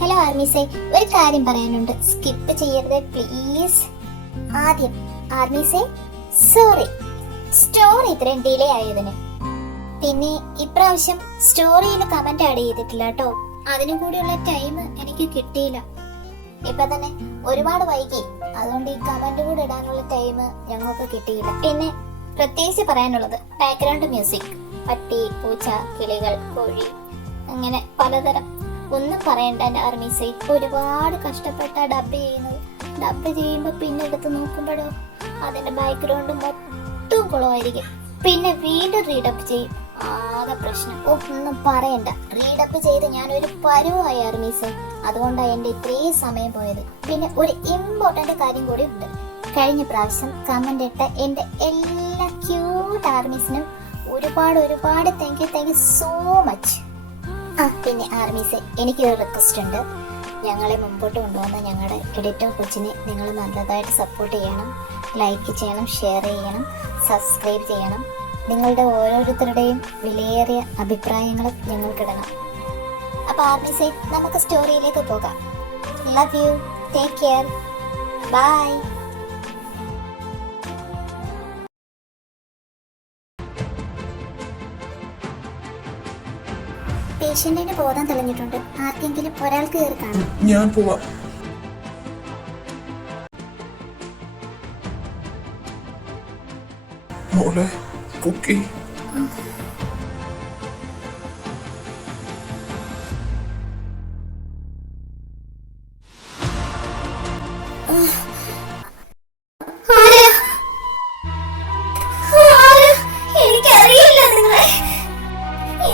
Hello ആർമീസേ, ഒരു കാര്യം പറയാനുണ്ട്, സ്കിപ്പ് ചെയ്യരുത് പ്ലീസ്. ആദ്യം ആർമീസേ സോറി, സ്റ്റോറി ഇത്രയും ഡിലേ ആയതിന്. പിന്നെ ഇപ്രാവശ്യം സ്റ്റോറിയിൽ കമന്റ് ആഡ് ചെയ്തിട്ടില്ല കേട്ടോ, അതിനു കൂടിയുള്ള ടൈം എനിക്ക് കിട്ടിയില്ല. ഇപ്പൊ തന്നെ ഒരുപാട് വൈകി, അതുകൊണ്ട് ഈ കമന്റ് കൂടെ ഇടാനുള്ള ടൈം ഞങ്ങൾക്ക് കിട്ടിയില്ല. പിന്നെ പ്രത്യേകിച്ച് പറയാനുള്ളത് ബാക്ക്ഗ്രൗണ്ട് മ്യൂസിക്, പട്ടി, പൂച്ച, കിളികൾ, കോഴി, അങ്ങനെ പലതരം. ഒന്നും പറയണ്ട എൻ്റെ ആർമീസേ, ഒരുപാട് കഷ്ടപ്പെട്ട ഡബ് ചെയ്യുന്നത്. ഡബ് ചെയ്യുമ്പോൾ പിന്നെ എടുത്ത് നോക്കുമ്പോഴോ അതിന്റെ ബാക്ക്ഗ്രൗണ്ട് മൊത്തം കുളമായിരിക്കും. പിന്നെ വീണ്ടും റീഡപ്പ് ചെയ്യും, ആകെ പ്രശ്നം. ഒന്നും പറയണ്ട, റീഡപ്പ് ചെയ്ത് ഞാൻ ഒരു പരുവായി ആർമീസേ, അതുകൊണ്ടാണ് എൻ്റെ ഇത്രയും സമയം പോയത്. പിന്നെ ഒരു ഇമ്പോർട്ടൻ്റ് കാര്യം കൂടി ഉണ്ട്. കഴിഞ്ഞ പ്രാവശ്യം കമന്റ് ഇട്ട എൻ്റെ എല്ലാ ക്യൂട്ട് ആർമീസിനും ഒരുപാട് താങ്ക് യു സോ മച്ച്. പിന്നെ ആർമീസെ, എനിക്കൊരു റിക്വസ്റ്റ് ഉണ്ട്. ഞങ്ങളെ മുമ്പോട്ട് കൊണ്ടുവന്ന ഞങ്ങളുടെ എഡിറ്റർ കൊച്ചിനെ നിങ്ങൾ നല്ലതായിട്ട് സപ്പോർട്ട് ചെയ്യണം, ലൈക്ക് ചെയ്യണം, ഷെയർ ചെയ്യണം, സബ്സ്ക്രൈബ് ചെയ്യണം. നിങ്ങളുടെ ഓരോരുത്തരുടെയും വിലയേറിയ അഭിപ്രായങ്ങളും ഞങ്ങൾക്കിടണം. അപ്പോൾ ആർമീസെ, നമുക്ക് സ്റ്റോറിയിലേക്ക് പോകാം. Love you, take care, bye. പേഷ്യന്റിന്റെ ബോധം തെളിഞ്ഞിട്ടുണ്ട്, ആർക്കെങ്കിലും ഒരാൾക്ക് കയറി കാണാം. ഞാൻ പോവാം. മോളെ കുക്കി, എനിക്കറിയില്ല നിങ്ങളെ,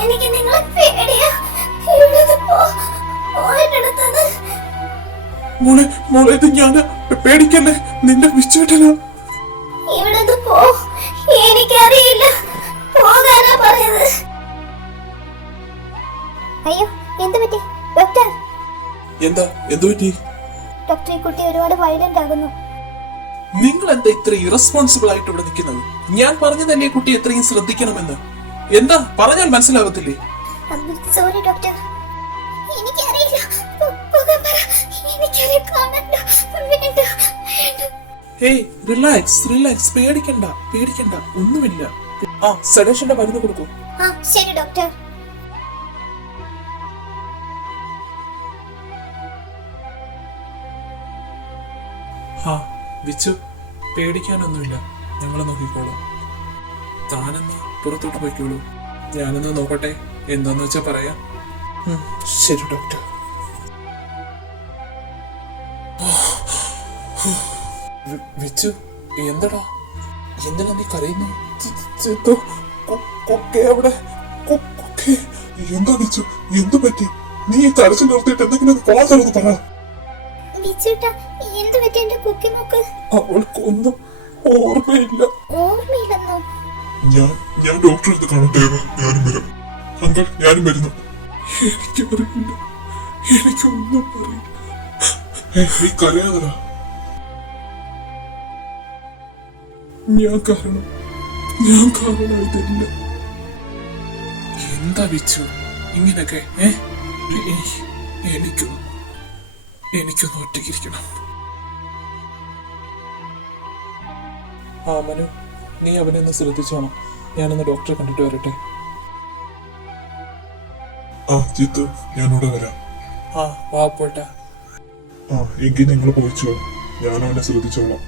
എനിക്ക് നിങ്ങളെ പേടിയാ. മോളെ മോളെ, ഇത് ഞാന്, പേടിക്കല്ലേ, നിന്റെ വിച്ചേട്ടനാ. ഇവിടുന്ന് പോ, എനിക്കറിയില്ല, പോകാനാ പറയുന്നത്. അയ്യോ, എന്ത് പറ്റി ഡോക്ടർ? എന്തു പറ്റി ഡോക്ടർ? ഈ കുട്ടി ഒരുപാട് വയലന്റ് ആകുന്നു. നിങ്ങൾ എന്താ ഇത്ര ഇറസ്പോൺസിബിൾ ആയിട്ട് ഇവിടെ നിൽക്കുന്നത്? ഞാൻ പറഞ്ഞതല്ലേ കുട്ടി എത്രയും ശ്രദ്ധിക്കണമെന്ന്. എന്താ പറഞ്ഞാൽ മനസ്സിലാകത്തില്ലേ? സോറി ഡോക്ടർ, എനിക്കറിയില്ല. റിലാക്സ്, പേടിക്കണ്ട, ഒന്നുമില്ല. സെഡേഷന്റെ മരുന്ന് കൊടുക്കൂ. ശരി ഡോക്ടർ. വിച്ചു, പേടിക്കാനൊന്നുമില്ല, ഞങ്ങൾ നോക്കിക്കോളാം. താനെന്നാ പുറത്തോട്ട് പോയിക്കോളൂ, ഞാനൊന്ന് നോക്കട്ടെ, എന്താന്ന് വെച്ചാ പറയാം. ശരി ഡോക്ടർ. വിച്ചു, എന്തിനാ നീ കരയുന്നു? എന്താ വിച്ചു, എന്തു പറ്റി? നീ കരച്ചു നിർത്തിയിട്ട് എന്തെങ്കിലും പറ. അവൾക്കൊന്നും ഓർമ്മയില്ലെന്നോ? ഞാൻ ഡോക്ടറെ അടുത്ത് കാണട്ടെ? ഞാനും വരാം അങ്കിൾ, ഞാനും വരുന്നു. എനിക്കറിയില്ല, എനിക്കൊന്നും അറിയില്ല. നീ കരയാതടാ. ഞാൻ കാരണം ഇതില്ല. എന്താ വിച്ചു ഇങ്ങനൊക്കെ? എനിക്കൊന്ന് ഒറ്റയ്ക്കിരിക്കണം. മനു, നീ അവനെ ഒന്ന് ശ്രദ്ധിച്ചോണം. ഞാനൊന്ന് ഡോക്ടറെ കണ്ടിട്ട് വരട്ടെ. ജിത്തു, ഞാനിവിടെ വരാം. വാ പോട്ടെ. ആ എങ്കിൽ നിങ്ങൾ പോയിച്ചോ, ഞാൻ അവനെ ശ്രദ്ധിച്ചോളാം.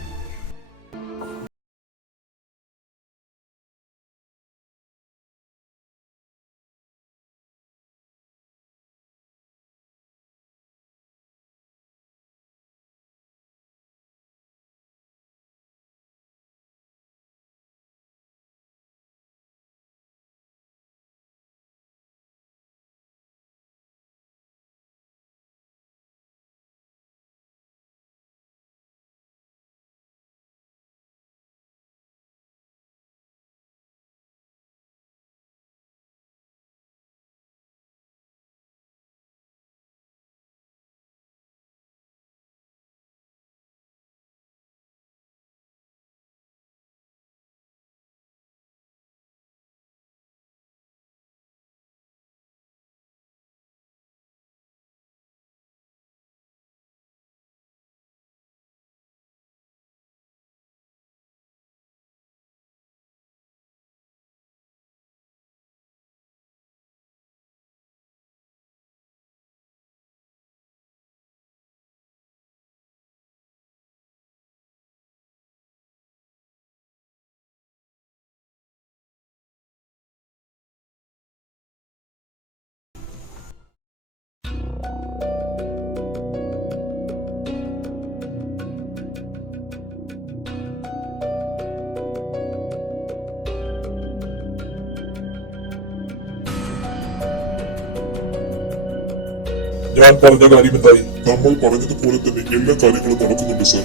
ഞാൻ പറഞ്ഞ കാര്യം എന്തായി? നമ്മൾ പറഞ്ഞതുപോലെ തന്നെ എല്ലാ കാര്യങ്ങളും നടക്കുന്നുണ്ട് സാർ.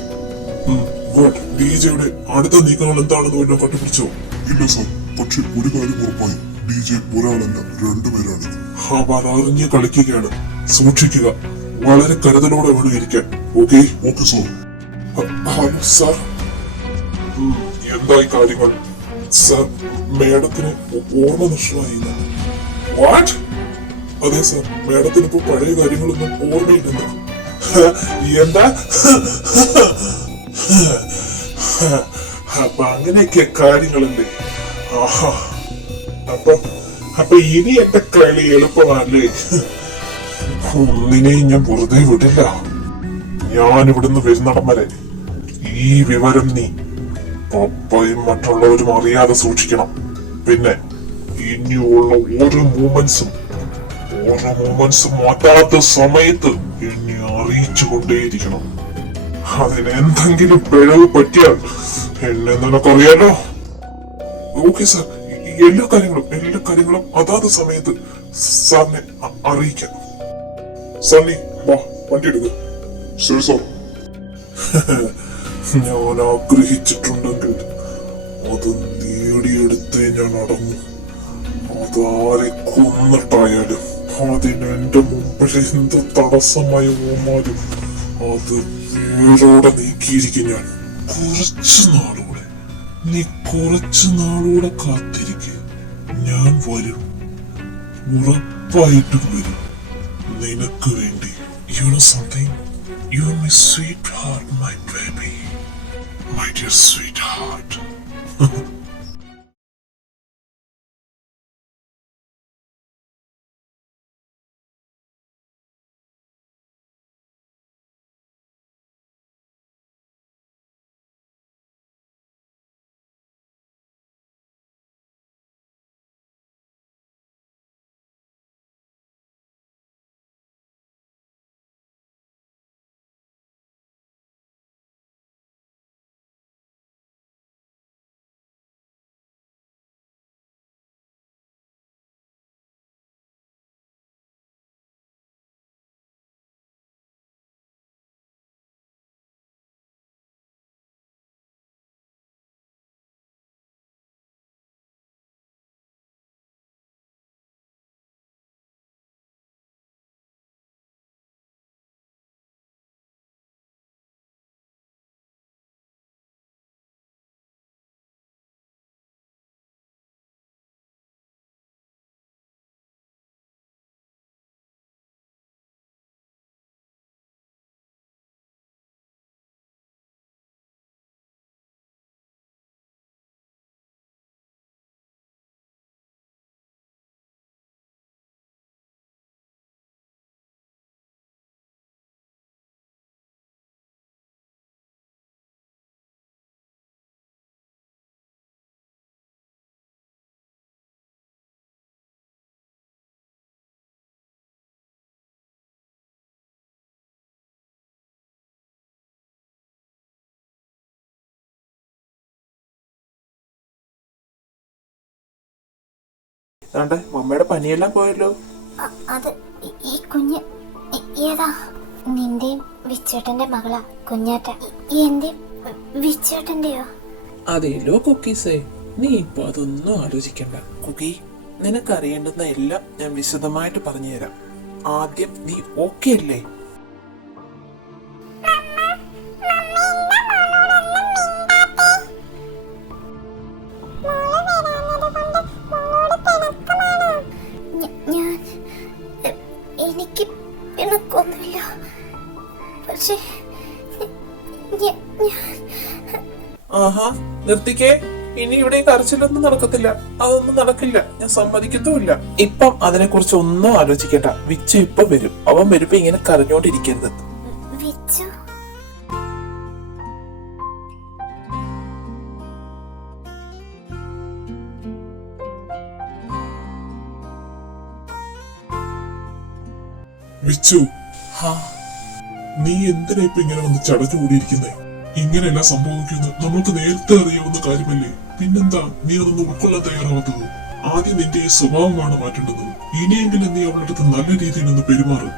ഗുഡ്. ഡിജെയുടെ അടുത്ത നീക്കങ്ങൾ എന്താണെന്ന് വല്ലതും കണ്ടുപിടിച്ചോ? ഇല്ല സാർ, പക്ഷെ ഒരു കാര്യം ഉറപ്പായി, ഡിജെ ഒരാളല്ല രണ്ടുപേരാണ്. അവർ അറിഞ്ഞ് കളിക്കുകയാണ്, സൂക്ഷിക്കുക. വളരെ കരുതലോടെ വേണം ഇരിക്കാൻ. Okay? Okay sir. Hello sir. എന്തായി കാര്യങ്ങൾ? സാർ, മേഡത്തിന് ഓർമ്മ നഷ്ടമായില്ല. വാട്ട്? അതെ സാർ, മേഡത്തിന് ഇപ്പൊ പഴയ കാര്യങ്ങളൊന്നും ഓർമ്മയില്ലെന്ന്. എന്താ? അപ്പൊ അങ്ങനെയൊക്കെ കാര്യങ്ങളല്ലേ? ആഹാ. അപ്പൊ അപ്പൊ ഇനി എന്റെ കളി എളുപ്പമല്ലേ? ഒന്നിനെയും ഞാൻ വെറുതെ വിടില്ല. ഞാൻ ഇവിടുന്ന് വരുന്നിടം വരെ ഈ വിവരം നീ പപ്പയും മറ്റുള്ളവരും അറിയാതെ സൂക്ഷിക്കണം. പിന്നെ ഇനിയുള്ള ഓരോ മൂമെന്റ്സും മാറ്റാത്ത സമയത്ത് എന്നെ അറിയിച്ചു കൊണ്ടേയിരിക്കണം. അതിന് എന്തെങ്കിലും പിഴവ് പറ്റിയാൽ എന്നെ നിനക്കറിയാലോ. ഓക്കെ സാർ, എല്ലാ കാര്യങ്ങളും അതാത് സമയത്ത് സാറിനെ അറിയിക്കാം. സണ്ണി, വാ, വണ്ടി എടുക്കുക. ശരി സാർ. ഞാൻ ആഗ്രഹിച്ചിട്ടുണ്ടെങ്കിൽ അത് നേടിയെടുത്തേ ഞാൻ അടങ്ങും. അതാരെ കൊന്നിട്ടായാലും അതിന് എന്റെ മുമ്പിൽ എന്ത് തടസ്സമായി വന്നാലും അത് വേരോടെ നീക്കിയിരിക്കും ഞാൻ. കുറച്ചു നാളൂടെ കാത്തിരിക്കുക. ഞാൻ വരും, ഉറപ്പായിട്ടും വരും നിനക്ക് വേണ്ടി. You know something? You are my sweetheart, my baby, my dear sweetheart. വേണ്ടേ മമ്മയുടെ പനിയെല്ലാം പോയല്ലോ. അത് ഈ കുഞ്ഞ് ഏതാ? നിന്റെയും വിച്ചേട്ടന്റെ മകളാ കുഞ്ഞാറ്റ. എന്റെ വിച്ചേട്ടന്റെയോ? അതേലോ കുക്കീസേ, നീ ഇപ്പൊ അതൊന്നും ആലോചിക്കണ്ട. കുക്കി, നിനക്കറിയേണ്ടുന്ന എല്ലാം ഞാൻ വിശദമായിട്ട് പറഞ്ഞുതരാം. ആദ്യം നീ ഓക്കെ അല്ലേ? എനിക്ക് പിണക്കൊന്നുമില്ല, പക്ഷേ ആഹാ, നിർത്തിക്കേ. ഇനി ഇവിടെ കരച്ചിലൊന്നും നടക്കത്തില്ല. അതൊന്നും നടക്കില്ല, ഞാൻ സമ്മതിക്കത്തുമില്ല. ഇപ്പം അതിനെ കുറിച്ച് ഒന്നും ആലോചിക്കണ്ട. വിച്ചു ഇപ്പൊ വരും. അവൻ വരുമ്പോ ഇങ്ങനെ കരഞ്ഞോണ്ടിരിക്കരുത്. വിച്ചു വിച്ചു, ഹാ, നീ എന്തിനാ ഇപ്പൊ ഇങ്ങനെ വന്ന് ചടഞ്ഞുകൂടിയിരിക്കുന്നേ? ഇങ്ങനെയല്ല സംഭവിക്കുന്നു നമ്മൾക്ക് നേരത്തെ അറിയാവുന്ന കാര്യമല്ലേ. പിന്നെന്താ നീ അതൊന്നും ഉൾക്കൊള്ളാൻ തയ്യാറാവാത്തത്? ആദ്യം നിന്റെ ഈ സ്വഭാവമാണ് മാറ്റേണ്ടത്. ഇനിയെങ്കിലും നീ അവളുടെ അടുത്ത് നല്ല രീതിയിൽ ഒന്ന് പെരുമാറും.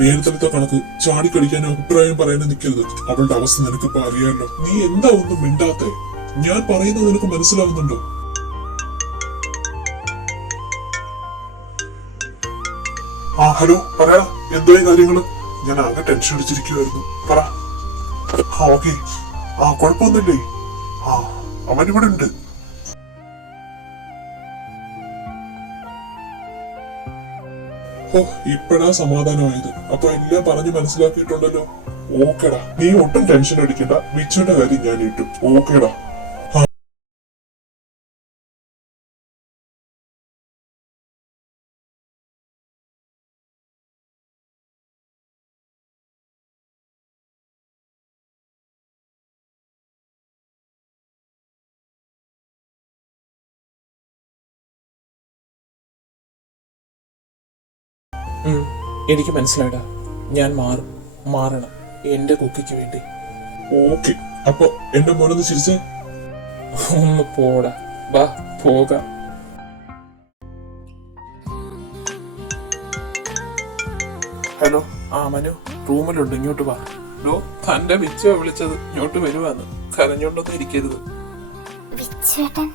നേരത്തെ കണക്ക് ചാടിക്കടിക്കാനും അഭിപ്രായം പറയാനും നിൽക്കരുത്. അവളുടെ അവസ്ഥ നിനക്കിപ്പോ അറിയാമല്ലോ. നീ എന്താ ഒന്നും മിണ്ടാത്തെ? ഞാൻ പറയുന്നത് നിനക്ക് മനസ്സിലാവുന്നുണ്ടോ? ആ ഹലോ, പറയാ എന്തായി കാര്യങ്ങള്? ഞാൻ ആകെ ടെൻഷൻ അടിച്ചിരിക്കുവായിരുന്നു. പറ. ആ ഓക്കെ. ആ കുഴപ്പമൊന്നുമില്ലേ? ആ അവനിവിടെ ഉണ്ട്. ഓ, ഇപ്പഴാ സമാധാനമായത്. അപ്പൊ എല്ലാം പറഞ്ഞു മനസ്സിലാക്കിയിട്ടുണ്ടല്ലോ. ഓക്കേടാ, നീ ഒട്ടും ടെൻഷൻ അടിക്കണ്ട. വിച്ചുവിന്റെ കാര്യം ഞാൻ ഇട്ടു. ഓക്കേടാ. എനിക്ക് മനസ്സിലായിടാ. ഞാൻ മാറണം എന്റെ കുക്കിക്ക് വേണ്ടി. ഓക്കെ, അപ്പൊ എന്റെ മോനൊന്ന് ചിരിച്ചേ. ഒന്ന് പോടാ, വാ പോകാം. ഹലോ, ആ മനു റൂമിലുണ്ട്, ഇങ്ങോട്ട് വാ. ഡോ, തന്റെ വിച്ചോ വിളിച്ചത്, ഇങ്ങോട്ട് വരുവാന്ന്. കരഞ്ഞോണ്ടൊന്നും ഇരിക്കരുത്. വിച്ചേട്ടൻ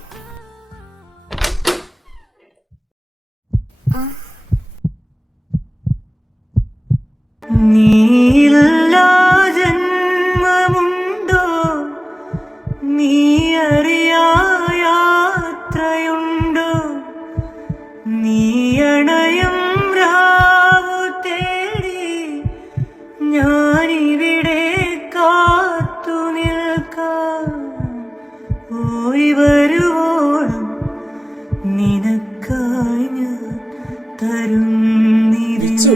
നീയില്ലാ ജന്മമുണ്ടോ, നീ അറിയാ യാത്രയുണ്ടോ, നീയണയും രാവു തേടി ഞാനിവിടെ കാത്തു നിൽക്കാം. പോയി വരുവോളം നിനക്കായി ഞാൻ വിച്ചു,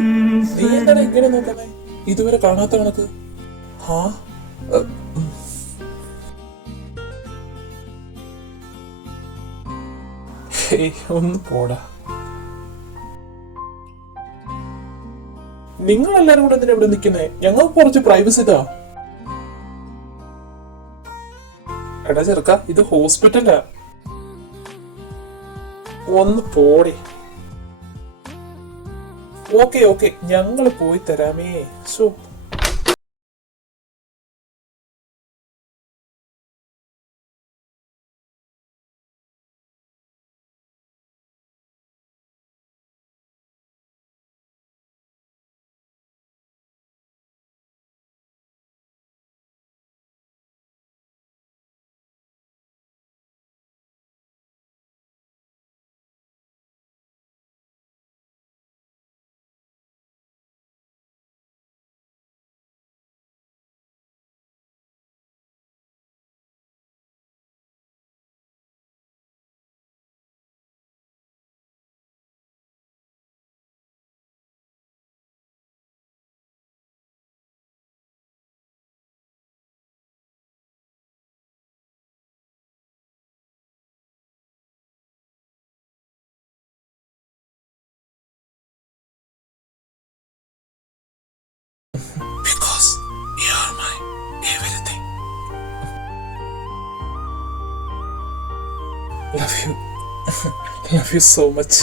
നീ എന്താണ് തരും. ഇങ്ങനെ നോക്കുന്നേ? ഇതുവരെ കാണാത്ത കണക്ക്. ഹാ, ഒന്ന് പോടാ. നിങ്ങൾ എല്ലാരും കൂടെ എന്തിനാ ഇവിടെ നിൽക്കുന്നേ? ഞങ്ങൾക്ക് കുറച്ച് പ്രൈവസി താ. എടാ ചെറുക്ക, ഇത് ഹോസ്പിറ്റലാ. ഒന്ന് പോടെ. ഓക്കെ ഓക്കെ, ഞങ്ങൾ പോയി തരാമേ. So because you are my everything. Love you. Love you so much.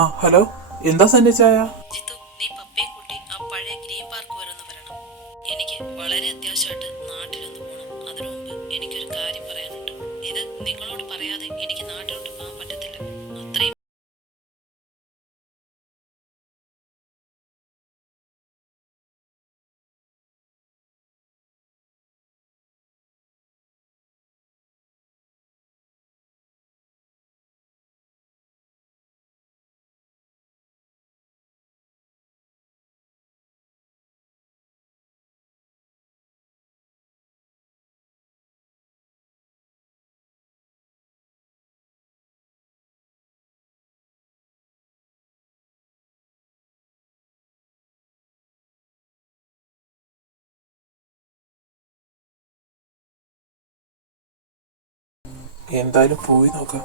ആ ഹലോ, എന്താ സന്നെ ചായ? ജിത്തു, നീ പപ്പയെ കൂട്ടി ആ പഴയ ഗ്രീൻ പാർക്ക് വരെ ഒന്ന് വരണം. എനിക്ക് വളരെ അത്യാവശ്യമായിട്ട് നാട്ടിലൊന്ന് പോകണം. അതിനു മുമ്പ് എനിക്കൊരു കാര്യം പറയാനുണ്ട്. ഇത് നിങ്ങളോട് പറയാതെ എനിക്ക് നാട്ടിലോട്ട് പോകാൻ പറ്റത്തില്ല. അത്രയും എന്തായാലും പോയി നോക്കാം.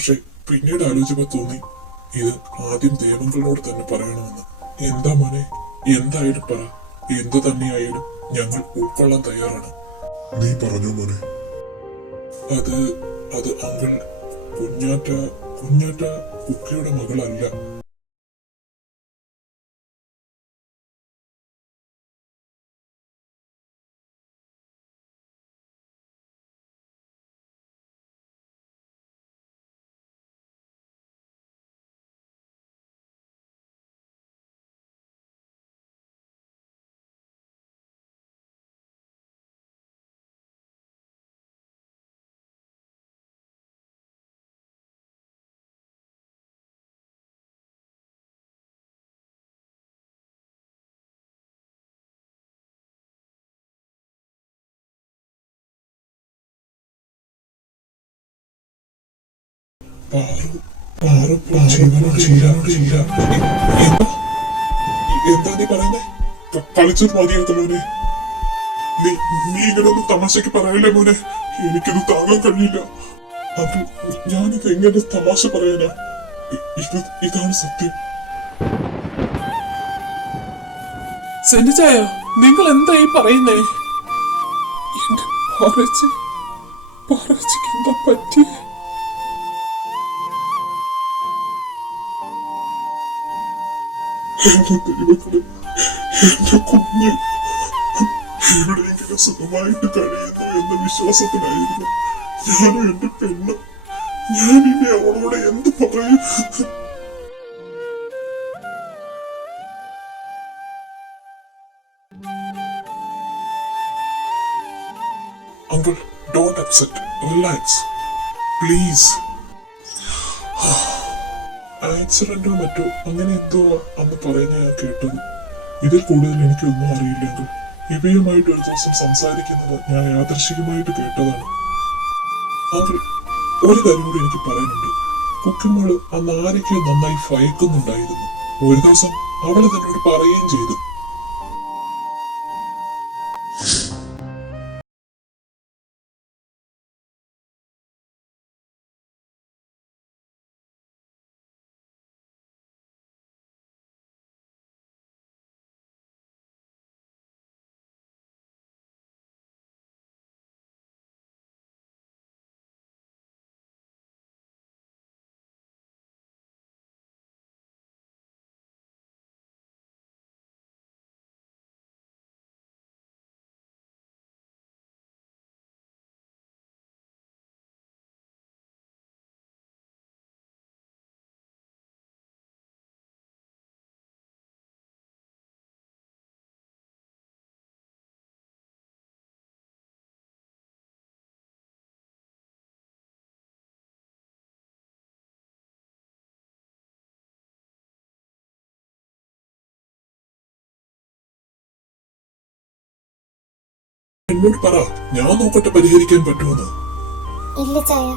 പക്ഷെ പിന്നീട് ആലോചിച്ചപ്പോ തോന്നി ഇത് ആദ്യം ദേവങ്ങളോട് തന്നെ പറയണമെന്ന്. എന്താ മോനെ, എന്തായാലും പറ. എന്തു തന്നെയായാലും ഞങ്ങൾ ഉൾക്കൊള്ളാൻ തയ്യാറാണ്. നീ പറഞ്ഞു മോനെ. അത് അത് അങ്കിൾ, കുഞ്ഞാറ്റ കുക്കിയുടെ മകളല്ല. എന്താ നീ പറയുന്നേ? കളിച്ചത് മതിയാത്ത മോനെ. നീ ഇങ്ങനൊന്നും തമാശക്ക് പറയല്ലേ മോനെ. എനിക്കിത് താങ്ങാൻ കഴിയില്ല. അത് ഞാനിത് എങ്ങനെ തമാശ പറയാനാ? ഇതാണ് സത്യം. സെനിച്ചായ, നിങ്ങൾ എന്തായി പറയുന്നേ? എന്റെ പാറച്ചിക്ക് എന്താ പറ്റി? എന്റെ ദൈവങ്ങളെ, എന്റെ കുഞ്ഞ് എവിടെയെങ്കിലും സുഖമായിട്ട് കഴിയുന്നു എന്ന വിശ്വാസത്തിലായിരുന്നു ഞാനും എന്റെ പെണ്ണ്. ഞാൻ ഇനി അവളോട് എന്ത് പറയും? Uncle, don't upset, relax please. ആക്സിഡന്റോ മറ്റോ അങ്ങനെ എന്തോ അന്ന് പറയുന്ന ഞാൻ കേട്ടത്. ഇതിൽ കൂടുതൽ എനിക്കൊന്നും അറിയില്ലെങ്കിൽ ഇവയുമായിട്ട് ഒരു ദിവസം സംസാരിക്കുന്നത് ഞാൻ യാദൃശികമായിട്ട് കേട്ടതാണ്. അതിൽ ഒരു കാര്യം കൂടി എനിക്ക് പറയാനുണ്ട്. കുക്കിമോള് അന്ന് ആരൊക്കെയോ നന്നായി ഭയക്കുന്നുണ്ടായിരുന്നു. ഒരു ദിവസം അവള് തന്നോട് പറയുകയും ചെയ്തു. എന്നോട് പറ, ഞാൻ നോക്കട്ടെ പരിഹരിക്കാൻ പറ്റുമെന്ന്. ഇല്ല ചായ,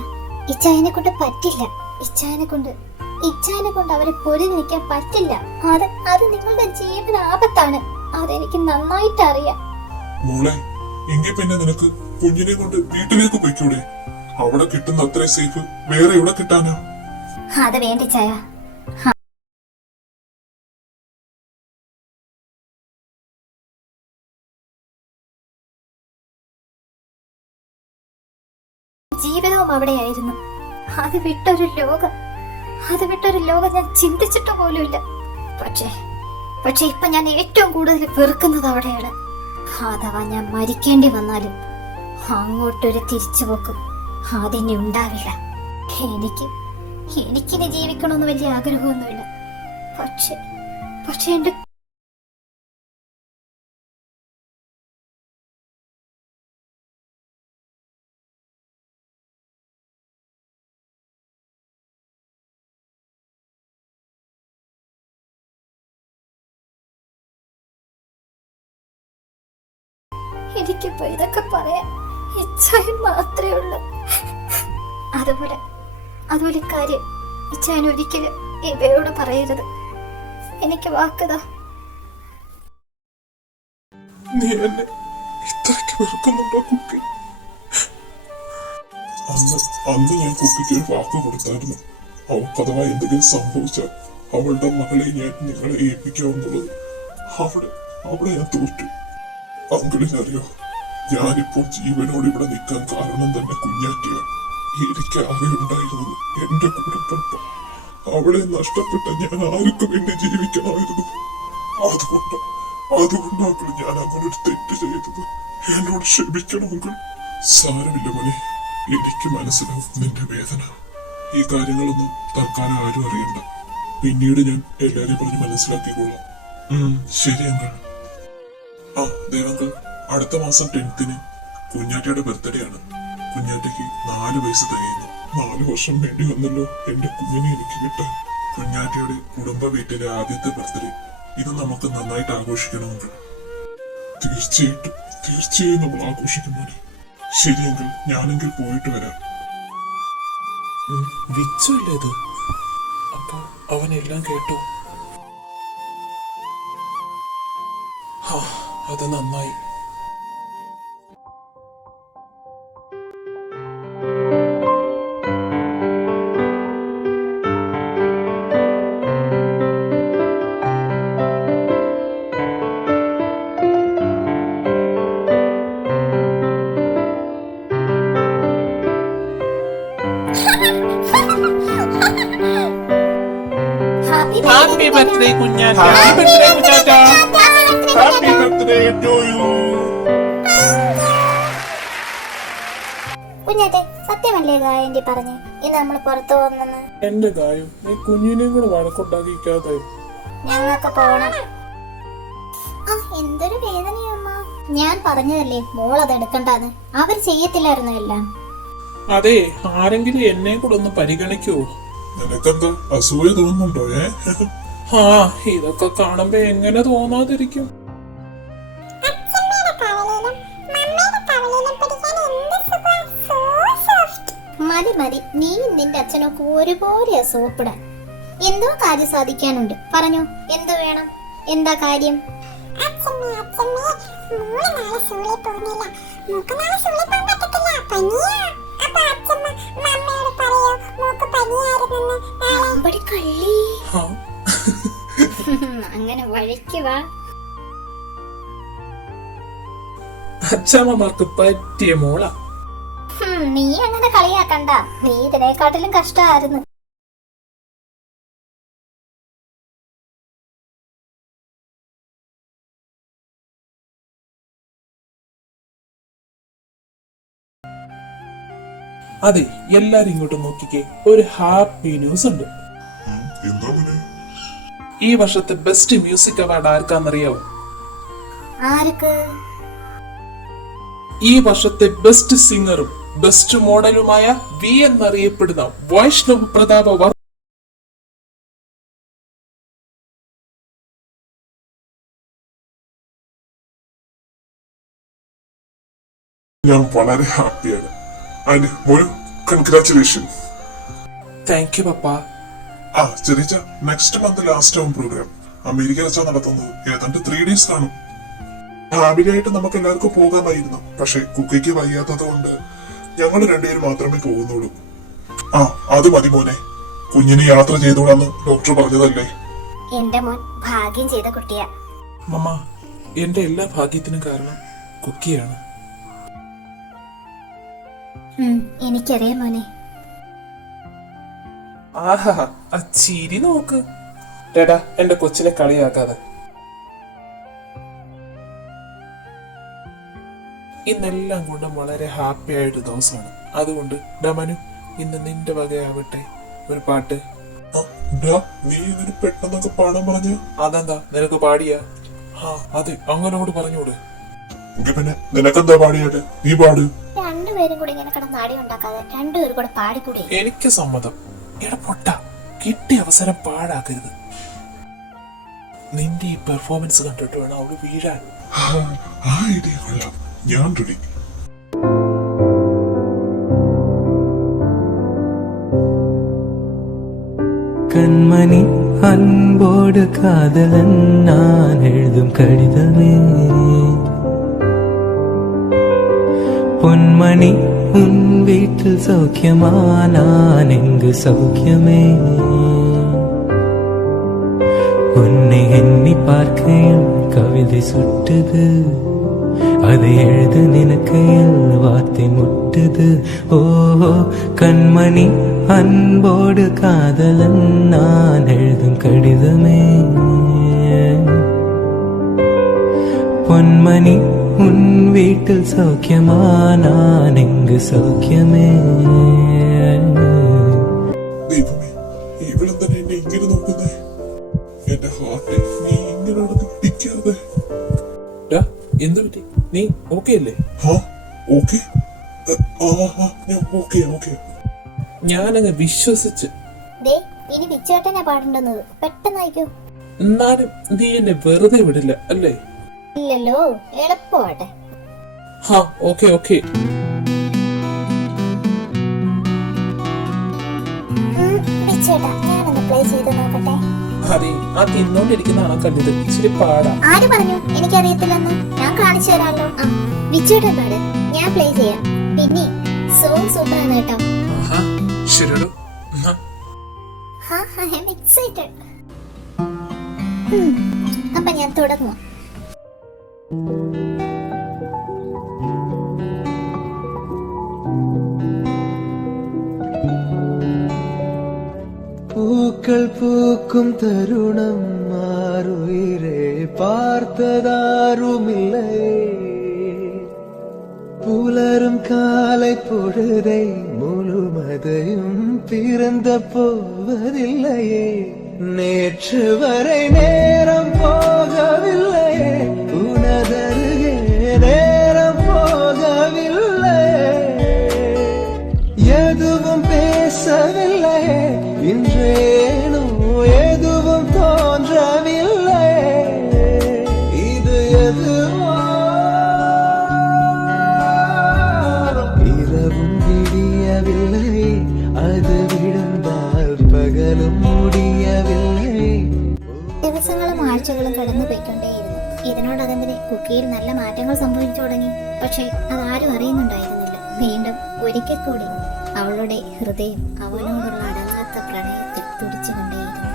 ഇച്ചായനെ കൊണ്ട് പറ്റില്ല. ഇച്ചായനെ കൊണ്ട് അവരെ പൊരി നിൽക്കാൻ പറ്റില്ല. അത് നിങ്ങളുടെ ജീവൻ ആപത്താണ്. അതെനിക്ക് നന്നായിട്ട് അറിയാം. മോളെ, എങ്കിൽ പിന്നെ നിനക്ക് കുഞ്ഞിനെ കൊണ്ട് വീട്ടിലേക്ക് പോയിക്കൂടെ? അവിടെ കിട്ടുന്ന അത്ര സേഫ് വേറെ എവിടെ കിട്ടാനാ? അത് വേണ്ടി ചായ. ജീവിതവും അവിടെയായിരുന്നു. അത് വിട്ടൊരു ലോകം ഞാൻ ചിന്തിച്ചിട്ട് പോലുമില്ല. പക്ഷെ ഇപ്പൊ ഞാൻ ഏറ്റവും കൂടുതൽ വെറുക്കുന്നത് അവിടെയാണ്. അഥവാ ഞാൻ മരിക്കേണ്ടി വന്നാലും അങ്ങോട്ടൊരു തിരിച്ചുപോക്കും അതിനെ ഉണ്ടാവില്ല. എനിക്കിനി ജീവിക്കണമെന്ന് വലിയ ആഗ്രഹമൊന്നുമില്ല. പക്ഷെ എന്റെ എനിക്കിപ്പോ ഇതൊക്കെ പറയാൻ ഇച്ഛായൻ മാത്രമേ ഉള്ളൂ. അതുപോലെ കാര്യം ഇച്ഛായൻ ഒരിക്കലും ഇവയോട് പറയരുത്. എനിക്ക് വാക്കതാ. നീ എന്നെ ഇത്രയ്ക്ക് വെറുക്കുന്നുണ്ടോ കുക്കി? അന്ന് അന്ന് ഞാൻ കുട്ടിക്ക് ഒരു വാക്ക് കൊടുത്തായിരുന്നു. അവൾക്ക് അഥവാ എന്തെങ്കിലും സംഭവിച്ചാൽ അവളുടെ മകളെ ഞാൻ നിങ്ങളെ ഏൽപ്പിക്കാവുന്നുള്ളത്. അവിടെ ഞാൻ തോറ്റു. അങ്കിളിനറിയോ, ഞാനിപ്പോൾ ജീവനോട് ഇവിടെ നിൽക്കാൻ കാരണം തന്നെ കുഞ്ഞാറ്റിയാണ്. എനിക്ക് ആകെ ഉണ്ടായിരുന്നത് എന്റെ കൂടെപ്പുറപ്പ്. അവളെ നഷ്ടപ്പെട്ട ഞാൻ ആർക്കും വേണ്ടി ജീവിക്കണമായിരുന്നു. അതുകൊണ്ടാണ് ഞാൻ അങ്ങനെ ഒരു തെറ്റ് ചെയ്തത്. എന്നോട് ക്ഷമിക്കണം അങ്കിൾ. സാരമില്ല മോനെ, എനിക്ക് മനസ്സിലാവും നിന്റെ വേദന. ഈ കാര്യങ്ങളൊന്നും തൽക്കാലം ആരും അറിയണ്ട. പിന്നീട് ഞാൻ എല്ലാരെയും പറഞ്ഞ് മനസ്സിലാക്കിക്കൊള്ളാം. ശരി അങ്കിൾ. ആ ദേവങ്കൾ, അടുത്ത മാസം 10th കുഞ്ഞാറ്റയുടെ ബർത്ത്ഡേ ആണ്. കുഞ്ഞാറ്റയ്ക്ക് 4 വയസ്സ് തികയുന്നു. 4 വർഷം വേണ്ടി വന്നല്ലോ എന്റെ കുഞ്ഞിനെ എനിക്ക് കിട്ടാൻ. കുഞ്ഞാറ്റയുടെ കുടുംബ വീട്ടിലെ ആദ്യത്തെ ബർത്ത്ഡേ. ഇത് നമുക്ക് നന്നായിട്ട് ആഘോഷിക്കണമെങ്കിൽ തീർച്ചയായും നമ്മൾ ആഘോഷിക്കുമ്പോൾ. ശരിയെങ്കിൽ ഞാനെങ്കിൽ പോയിട്ട് വരാം. വിച്ചല്ലേ ഇത്? അപ്പൊ അവനെല്ലാം കേട്ടോ? അത് നന്നായി. Happy birthday Kunjatta. Happy birthday Kunjatta. Happy birthday to you. കുഞ്ഞാറ്റെ, സത്യമല്ലേ ഗായന്റി പറഞ്ഞ് ഇന്ന് നമ്മൾ പുറത്തു പോകുന്നെന്ന്? എന്റെ ഗായു, നീ കുഞ്ഞിനെയും കൂടെ വഴക്കുണ്ടാക്കിക്കാതെ. ഞങ്ങൾക്ക് പോണം. എന്തൊരു വേദനയമ്മ. ഞാൻ പറഞ്ഞതല്ലേ മോൾ അത് എടുക്കണ്ടെന്ന്. അവർ ചെയ്യത്തില്ലായിരുന്നു എല്ലാം. അതെ, ആരെങ്കിലും എന്നെ കൂടെ ഒന്ന് പരിഗണിക്കൂ. നിനക്കെന്താ അസൂയ തോന്നുന്നുണ്ടോ? ഇതൊക്കെ കാണുമ്പോ എങ്ങനെ തോന്നാതിരിക്കും? മതി, നീ നിന്റെ അച്ഛനൊക്കെ ഒരുപോലെ സോപ്പിടാൻ. എന്തോ കാര്യം സാധിക്കാനുണ്ട്. പറഞ്ഞു, എന്തു വേണം? എന്താ കാര്യം? അങ്ങനെ വഴിക്കുവാ. അച്ഛമ്മമാർക്ക് പറ്റിയ മോള. നീ അങ്ങനെ കളിയാക്കണ്ട. നീ ഇതിനെക്കാട്ടിലും കഷ്ടമായിരുന്നു. അതെ, എല്ലാരും ഇങ്ങോട്ട് നോക്കിക്കേ. ഒരു ഹാപ്പി ന്യൂസ് ഉണ്ട്. എന്താ മോനെ? ഈ വർഷത്തെ ബെസ്റ്റ് മ്യൂസിക് അവാർഡ് ആർക്കാന്നറിയാവോ? ആർക്ക്? ഈ വർഷത്തെ ബെസ്റ്റ് സിംഗറും ബെസ്റ്റ് മോഡലുമായ വി എന്നറിയപ്പെടുന്ന വൈഷ്ണവ് പ്രതാപ ഞാൻ വളരെ ഹാപ്പിയാണ്. ആൻഡ് മോനു, കൺഗ്രാറ്റുലേഷൻ. താങ്ക് യു പപ്പ. ചെറിയ നെക്സ്റ്റ് മന്ത് ലാസ്റ്റ് ആവും പ്രോഗ്രാം. അമേരിക്കയിൽ വെച്ചാ നടത്തുന്നത്. ഏതാണ്ട് 3 days കാണും. ഫാമിലിയായിട്ട് നമുക്ക് എല്ലാവർക്കും പോകാമായിരുന്നു. പക്ഷെ കുക്കിക്ക് വയ്യാത്തത് കൊണ്ട് ഞങ്ങൾ 2 പേര് മാത്രമേ പോകുന്നുള്ളൂ. അത് മതി മോനെ. കുഞ്ഞിന് യാത്ര ചെയ്തോളാന്ന് ഡോക്ടർ പറഞ്ഞതല്ലേ? എന്റെ മോൻ ഭാഗ്യം ചെയ്ത കുട്ടിയാ. മമ്മ, എന്റെ എല്ലാ ഭാഗ്യത്തിനും കാരണം കുക്കിയാണ്. എനിക്കറിയാം മോനെ. ആഹാ, ആ ചിരി നോക്ക്. ഡേടാ, എന്റെ കൊച്ചിനെ കളിയാക്കാതെ. ഇന്നെല്ലാം കൊണ്ടും വളരെ ഹാപ്പി ആയൊരു ദിവസമാണ്. അതുകൊണ്ട് ഡമനു, ഇന്ന് നിന്റെ വകയാവട്ടെ ഒരു പാട്ട്. നീ ഇതിന് പെട്ടെന്നൊക്കെ പാടാൻ പറഞ്ഞു. അതെന്താ, നിനക്ക് പാടിയാ? അതെ, അങ്ങനോട് പറഞ്ഞോട്. പിന്നെ നിനക്കെന്താ പാടിയാല്? നീ പാട്. രണ്ടുപേരും കൂടി ഇങ്ങനെ കിടന്ന് നാടി ഉണ്ടാക്കാതെ രണ്ടുപേരും കൂടെ പാടിക്കൂടി. എനിക്ക് സമ്മതം. എടാ പൊട്ട, കിട്ടിയ അവസരം പാഴാക്കരുത്. നിന്റെ ഈ പെർഫോമൻസ് കണ്ടിട്ട് വേണം അവള് വീഴാൻ. ആ ഐഡിയ കൊള്ളാം. ഞാൻ റെഡി. கண்மணி அன்போடு காதலன் நான் எழுதும் கடிதமே பொன்மணி உன் வீட்டில் சௌக்கியமா நான் எங்கு சௌக்கியமே உன்னை எண்ணி பார்க்கையில் கவிதை சுட்டுது அதை எழுத நினைக்கையில் வார்த்தை முட்டுது ஓஹோ கண்மணி அன்போடு காதலன் நான் எழுதும் கடிதமே பொன்மணி உன் வீட்டில் சௌக்கியமா நான் எங்கு സൗഖ്യമേ ദൈവമേ ഇവിടെ തന്നെ എന്നെ ഇങ്ങനെ നോക്കുന്നേ എന്റെ ഹാർട്ട് നീ ഇങ്ങനെ നടന്ന് ഇടിക്കാതെ എന്തു പറ്റി? നീ ഓക്കെ അല്ലേ? ഹാ ഓക്കെ ഞാൻ ഓക്കെ ഞാനങ്ങ് വിശ്വസിച്ച്. ദേ ഇനി വിച്ചേട്ടനാ പാടേണ്ടുന്നത്. പെട്ടെന്നായിക്കോ. എന്നാലും നീ എന്നെ വെറുതെ വിടില്ല അല്ലേ? ഇല്ലല്ലോ, എളുപ്പമാട്ടെ. ഹാ ഓക്കെ വിച്ചേട്ടാ ഞാനൊന്ന് പ്ലേ ചെയ്ത് നോക്കട്ടെ. അതെ, ആ തിന്നോണ്ടിരിക്കുന്നതാണ് കണ്ടത്. ഇച്ചിരി പാടാ. ആര് പറഞ്ഞു എനിക്കറിയത്തില്ലെന്ന്? ഞാൻ കാണിച്ചു തരാമല്ലോ. വിച്ചേട്ടൻ പാട്, ഞാൻ പ്ലേ ചെയ്യാം. പിന്നെ സോങ് സൂപ്പറാണ് കേട്ടോ. ശരിയടോ. I am excited. അപ്പൊ ഞാൻ തുടങ്ങും. பூக்கள் பூக்கும் தருணம் மாறுயிரே பார்த்ததாருமில்லை புலரும் காலை பொழுதை முழுமதையும் பிறந்த போவதில்லையே நேற்று வரை நேரம் போகவில்லையே உனதருகே நேரம் போகவில்லையே எதுவும் பேசவில்லையே இன்றேனோ எதுவும் தோன்றவில்லை இது எதுவோ இரவும் விடியவில்லை அது விழுந்தால் பகலும் முடியவில்லை ദിവസങ്ങളും ആഴ്ചകളും കടന്നു പോയിക്കൊണ്ടേയിരുന്നു. ഇതിനോടകത്തിന് കുക്കിയിൽ നല്ല മാറ്റങ്ങൾ സംഭവിച്ചു തുടങ്ങി. പക്ഷെ അതാരും അറിയുന്നുണ്ടായിരുന്നില്ല. വീണ്ടും ഒരിക്കൽ കൂടി അവളുടെ ഹൃദയം അവനോടുള്ള അടങ്ങാത്ത പ്രണയത്തിൽ തുടിച്ചുകൊണ്ടേയിരുന്നു.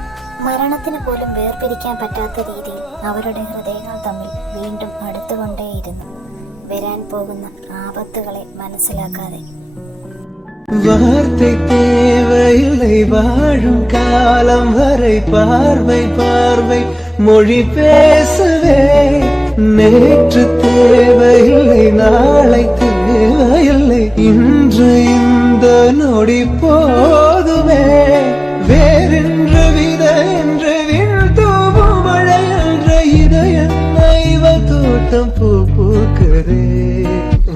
മരണത്തിന് പോലും വേർപിരിക്കാൻ പറ്റാത്ത രീതിയിൽ അവരുടെ ഹൃദയങ്ങൾ തമ്മിൽ വീണ്ടും അടുത്തുകൊണ്ടേയിരുന്നു. വരാൻ പോകുന്ന ആപത്തുകളെ മനസ്സിലാക്കാതെ. வார்த்தை தேவையில்லை வாழும் காலம் வரை பார்வை பார்வை மொழி பேசவே நேற்று தேவையில்லை நாளை தேவையில்லை இன்று இந்த நொடி போதுமே வேறென்று வித என்று வீழ்த்தூவும் மழை என்ற இதய தோட்டம் பூ பூக்கிறே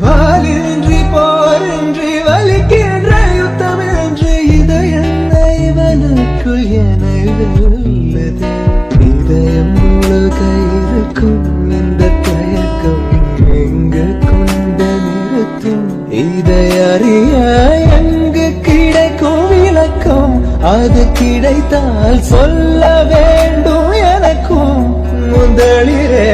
வாலின்றி போரின்றி வலிக்கின்ற யுத்தம் என்று இதயவனுக்குள் என உள்ளது இதயம் முழுக இருக்கும் இந்த தயக்கம் எங்கு கொண்டு நிறுத்தும் இதை அறிய எங்கு கிடைக்கும் விளக்கம் அது கிடைத்தால் சொல்ல வேண்டும் எனக்கும் முதலிரே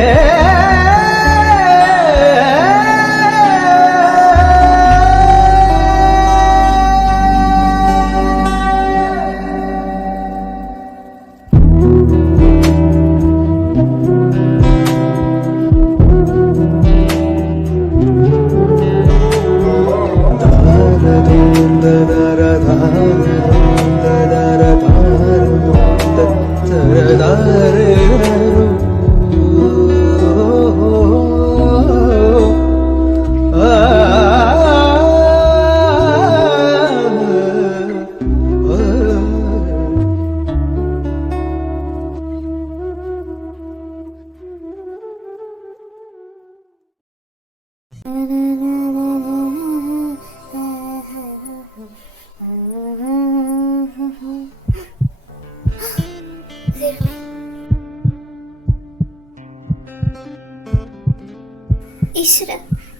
ഈശ്വര,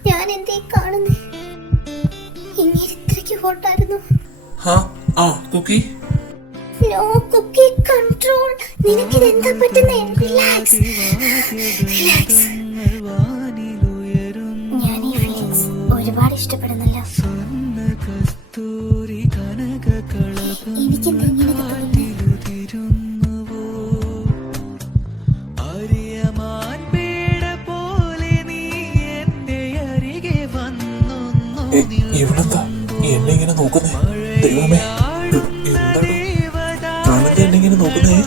ഞാൻ എന്തേ കാണുന്നേ? ഇങ്ങനെ ഇത്രയ്ക്ക് ഹോട്ടായിരുന്നു. Cookie no cookie, control. നിനക്കിത് എന്താ പറ്റുന്നേ? റിലാക്സ്. ഞാൻ ഈ ഫീലിങ്സ് ഒരുപാട് ഇഷ്ടപ്പെടുന്നല്ലോ. തൂരി കനക എനിക്കെന്താ ഇങ്ങനെയൊക്കെ കളപത്തിലുതിരുന്നുവോ അറിയമാൻ പേട പോലെ നീ എന്റെ അരികെ വന്നൊന്നു ഇവളെന്താ എന്നെ ഇങ്ങനെ നോക്കുന്നേ? ദൈവമേ, എന്താണ് താനെന്താ എന്നെ ഇങ്ങനെ നോക്കുന്നേ?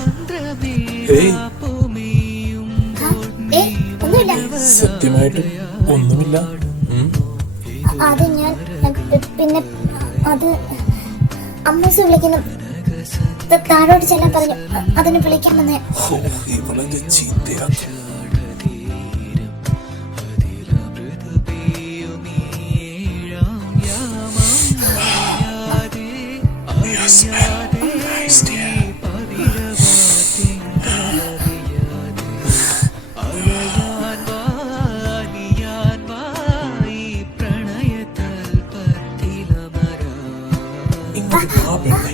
ഏയ്, ഒന്നുമില്ല. സത്യമായിട്ടും ഒന്നുമില്ല. അത് ഞാൻ പിന്നെ അത് അമ്മൂസ് വിളിക്കുന്നു. താഴോട്ട് ചെല്ലാൻ പറഞ്ഞു. അതിന് വിളിക്കാൻ വന്നേ. ഓ, ഇവളെന്റെ ചീത്തയാക്കി. Yes, man. Nice, dear. ഇങ്ങോട്ട് വാ പെണ്ണേ.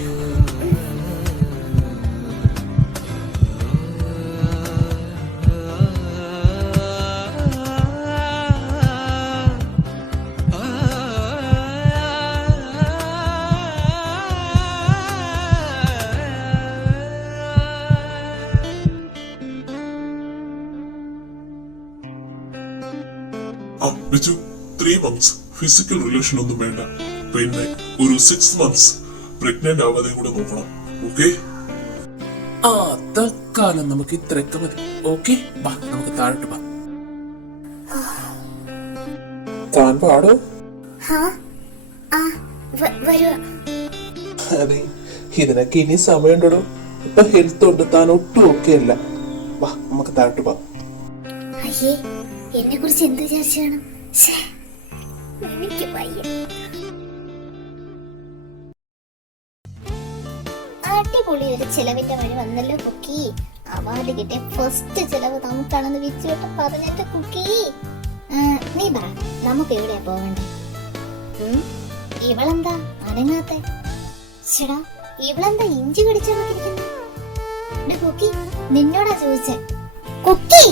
ആ ബിജു 3 months ഫിസിക്കൽ റിലേഷൻ ഒന്നും വേണ്ട. പിന്നെ ഒരു 6 months പ്രഗ്നന്റ് ആവാതെ കൂടെ നോക്കണം. ഓക്കെ? ആ, തൽക്കാലം നമുക്ക് ഇത്രയൊക്കെ മതി. ഓക്കെ, വാ നമുക്ക് താഴോട്ട് വാ. താൻ പാടോ? വരൂ. അതെ, ഇതിനൊക്കെ ഇനി സമയമുണ്ടോ? ഇപ്പൊ ഹെൽത്ത് ഉണ്ട്, താൻ ഒട്ടും ഓക്കെ അല്ല. വാ നമുക്ക് താഴോട്ട് വാ. അയ്യേ, എന്നെ കുറിച്ച് എന്ത് വിചാരിച്ചാണ്? എനിക്ക് വയ്യ. അടിപൊളി ഒരു ചെലവിന്റെ വഴി വന്നല്ലോ കുക്കി. അവാർഡ് കിട്ടിയ ഫസ്റ്റ് ചെലവ് നമുക്കാണെന്ന് വിച്ചുവിട്ട് പറഞ്ഞിട്ട് കുക്കി. നീ പറ, നമുക്ക് എവിടെയാ പോകണ്ടേ? ഇവളെന്താ അനങ്ങാത്തെ? ചേടാ, ഇവളെന്താ ഇഞ്ചി കടിച്ചോണ്ടിരിക്കുന്നു? കുക്കി, നിന്നോടാ ചോദിച്ചേ. കുക്കി,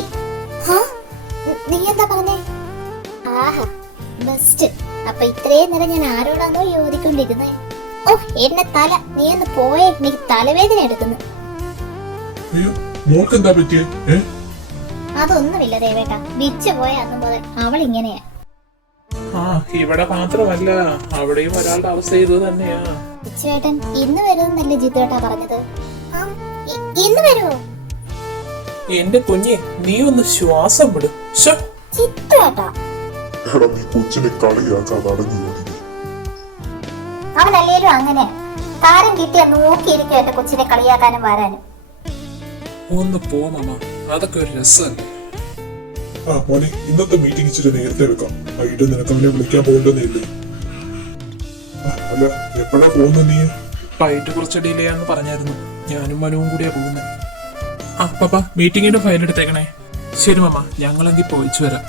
നീ എന്താ പറഞ്ഞേ? ആഹാ, ബെസ്റ്റ്. അപ്പൊ ഇത്രയും നേരം ഞാൻ ആരോടാണോ യോജിക്കൊണ്ടിരുന്നേ? ഓ, എന്നെ തല, നീ ഒന്ന് പോയേ, എനിക്ക് തലവേദന എടുക്കുന്നു. അയ്യോ, മോൾക്കെന്താ പറ്റിയേ? അതൊന്നുമില്ല ദേവേട്ട, ബിച്ചു പോയ അന്ന് മുതൽ അവൾ ഇങ്ങനെയാ. ആ, ഇവിടെ മാത്രമല്ല, അവിടെയും ഒരാളുടെ അവസ്ഥ ഇത് തന്നെയാ. ബിച്ചുവേട്ടൻ ഇന്ന് വരുമെന്നല്ലേ ജിത്തുവേട്ടാ പറഞ്ഞത്? ഇന്ന് വരുമോ? എന്റെ കുഞ്ഞെ, നീ ഒന്ന് ശ്വാസം വിടും. ജിത്തുവേട്ടാ, എടാ, നീ കൊച്ചിനെ കളിയാക്കാതെ അടങ്ങി ഓടി. അവനല്ലേലും അങ്ങനെയാ. കാര്യം കിട്ടിയാ നോക്കിയിരിക്കും എന്റെ കൊച്ചിനെ കളിയാക്കാനും വരാനും. ഒന്ന് പോ മാമ, അതൊക്കെ ഒരു രസമല്ലേ. ആ മോനെ, ഇന്നത്തെ മീറ്റിംഗ് ഇച്ചിരി നേരത്തെ വെക്കാം. വൈകിട്ട് നിനക്ക് അവനെ വിളിക്കാൻ പോകേണ്ടതേ. അല്ല, എപ്പോഴാ പോകുന്ന നീ? ഫ്ലൈറ്റ് കുറച്ച് ഡിലേ ആണെന്ന് പറഞ്ഞായിരുന്നു. ഞാനും മനുവും കൂടിയാ പോകുന്നത്. ആ പപ്പ, മീറ്റിംഗിന്റെ ഫയൽ എടുത്തേക്കണേ. ശരി മാമ, ഞങ്ങളെങ്കിൽ പോയിച്ചു വരാം.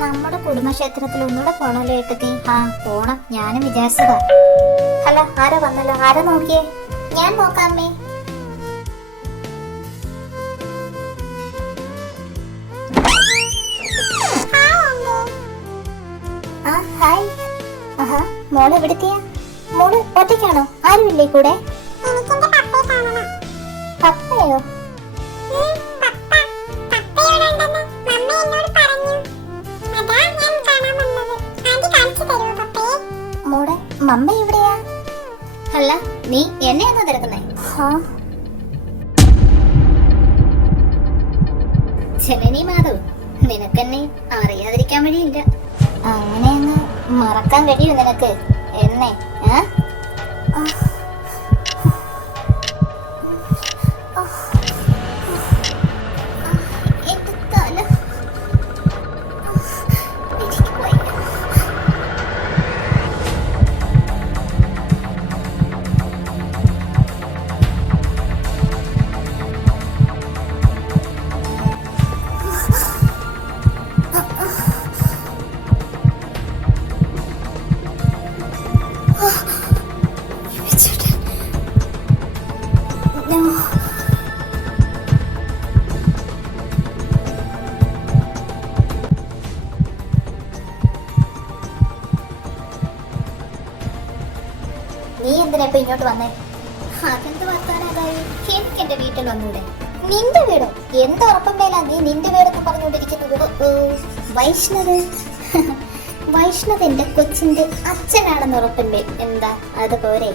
നമ്മുടെ കുടുംബക്ഷേത്രത്തിൽ ഒന്നുകൂടെ പോണല്ലോ ഏട്ടത്തി. ആ, പോണം. ഞാനും വിചാരിച്ചതാ. ഹലോ, ആരോ വന്നല്ലോ. ആരോ നോക്കിയേ? ഞാൻ നോക്കാമേ. ആ, ഹായ്. ആഹാ, മോള് എവിടത്തെയാ? മോള് ഒറ്റയ്ക്കാണോ? ആരുമില്ലേ കൂടെ? പപ്പയോ? മോടെ മമ്മ എവിടെയാ? അല്ല, നീ എന്നെയാണോ തിരക്കുന്നേ? ചെലനി മാധവ്, നിനക്കെന്നെ അറിയാതിരിക്കാൻ വഴിയില്ല. അങ്ങനെ അങ്ങ് മറക്കാൻ കഴിയൂ നിനക്ക് എന്നെ? എന്റെ തല, എനിക്ക് വയ്യ. എന്തിനാ ഇപ്പൊ ഇങ്ങോട്ട് വന്നേ? അതെന്ത് വർത്താനായി? എനിക്ക് എന്റെ വീട്ടിൽ വന്നൂടെ? നിന്റെ വീടോ? എന്ത് ഉറപ്പം മേലാ നീ നിന്റെ വീടെന്ന് പറഞ്ഞുകൊണ്ടിരിക്കുന്നത്? വൈഷ്ണവ് വൈഷ്ണവ് എന്റെ കൊച്ചിന്റെ അച്ഛനാണെന്ന് ഉറപ്പല്ലേ? എന്താ അത് പോരെ?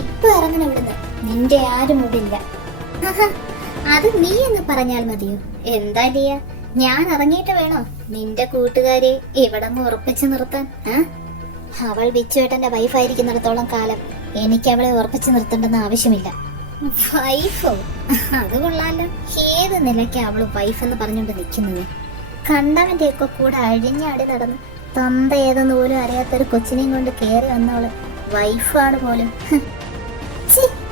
ഇപ്പൊ ഇറങ്ങണ ഇവിടുന്ന്, നിന്റെ ആരും ഇവിടില്ല. അത് നീ എന്ന് പറഞ്ഞാൽ മതിയോ? എന്താ ലിയ, ഞാൻ ഇറങ്ങിയിട്ട് വേണോ നിന്റെ കൂട്ടുകാരെ ഇവിടെ ഉറപ്പിച്ചു നിർത്താൻ? അവൾ ബിച്ചുവേട്ടന്റെ വൈഫായിരിക്കുന്നിടത്തോളം കാലം എനിക്ക് അവളെ ഉറപ്പിച്ചു നിർത്തേണ്ടെന്ന് ആവശ്യമില്ല. വൈഫോ? അത് കൊള്ളാലോ. ഏത് നിലയ്ക്ക് അവള് വൈഫ് എന്ന് പറഞ്ഞുകൊണ്ട് നിൽക്കുന്നത്? കണ്ടവന്റെ ഒക്കെ കൂടെ അഴിഞ്ഞാടി നടന്ന് തന്ത ഏതെന്ന് പോലും അറിയാത്തൊരു കൊച്ചിനെയും കൊണ്ട് കയറി വന്നവള് വൈഫാണ് പോലും.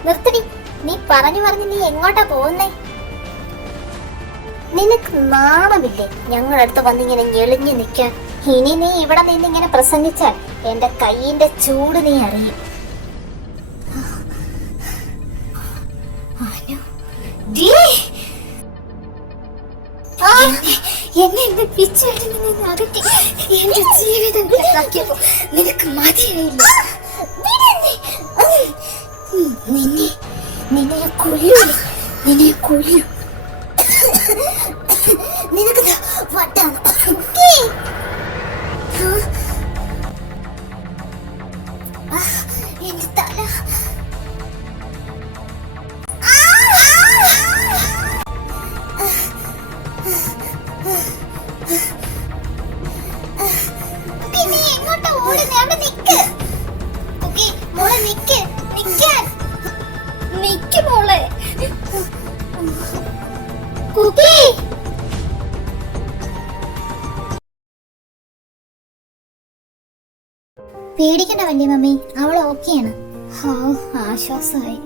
നിർത്തടി, നീ പറഞ്ഞു നീ എങ്ങോട്ടാ പോകുന്നേ? നിനക്ക് നാണമില്ലേ ഞങ്ങളുടെ അടുത്ത് വന്നിങ്ങനെ ഞെളിഞ്ഞു നിൽക്കാൻ? ഇനി നീ ഇവിടെ നിന്നിങ്ങനെ പ്രസംഗിച്ചാൽ എന്റെ കൈയിന്റെ ചൂട് നീ അറിയും. എന്നെ പിച്ചേട്ടനിൽ നിന്ന് അകറ്റി എന്റെ ജീവിതം ഇല്ലാതാക്കിയപ്പോ നിനക്ക് മതിയായില്ല. നിന്നെ കൊല്ലൂ, നിന്നെ കൊല്ലൂ. നിനക്ക് വട്ടാണ്. എന്റെ തല. പിന്നെ എങ്ങോട്ടാ ഓടുന്നേ? അവിടെ നിക്ക് മോളെ, നിക്ക്, നിക്കാൻ നിക്ക് മോളെ. കുക്കി, പേടിക്കണ്ട വല്യ മമ്മി, അവൾ ഓക്കെയാണ്. ആശ്വാസമായി.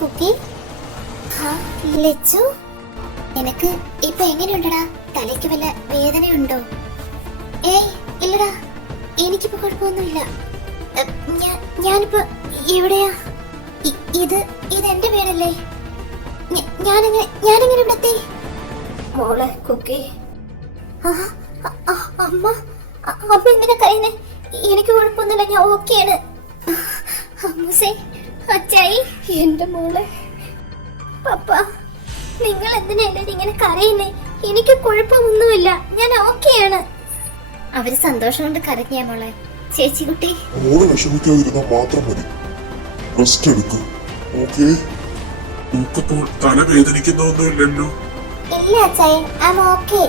കുക്കി, ലച്ചു, നിനക്ക് ഇപ്പൊ എങ്ങനെയുണ്ടടാ? തലയ്ക്ക് വല്ല വേദനയുണ്ടോ? ഏയ് ഇല്ലടാ, എനിക്കിപ്പോ കുഴപ്പമൊന്നുമില്ല. ഞാനിപ്പോ എവിടെയാ? ഇതെന്റെ വീടല്ലേ? ഞാനെങ്ങനെ ഇവിടെ എത്തി? മോളെ കുക്കി. അമ്മ എന്തിനാ കരയുന്നേ? എനിക്ക് കുഴപ്പമൊന്നുമില്ല, ഞാൻ ഓക്കെയാണ്. അമ്മൂസേ, അച്ചായി, എന്റെ മോളെ. പപ്പ, നിങ്ങൾ എന്തിനാ എല്ലാരും ഇങ്ങനെ കരയുന്നേ? എനിക്ക് കുഴപ്പമൊന്നുമില്ല, ഞാൻ ഓക്കെയാണ്. അവര് സന്തോഷം കൊണ്ട് കരഞ്ഞ മോളെ. ചേച്ചി കുട്ടി, മോളെ വിഷമിക്കാതിരുന്നാ മാത്രം മതി. റെസ്റ്റ് എടുക്കുക. ഓക്കേ? നമുക്കിപ്പോൾ തല വേദനിക്കുന്നൊന്നുമില്ലല്ലോ. ഇല്ല അച്ചായ, ഐ ആം ഓക്കേ.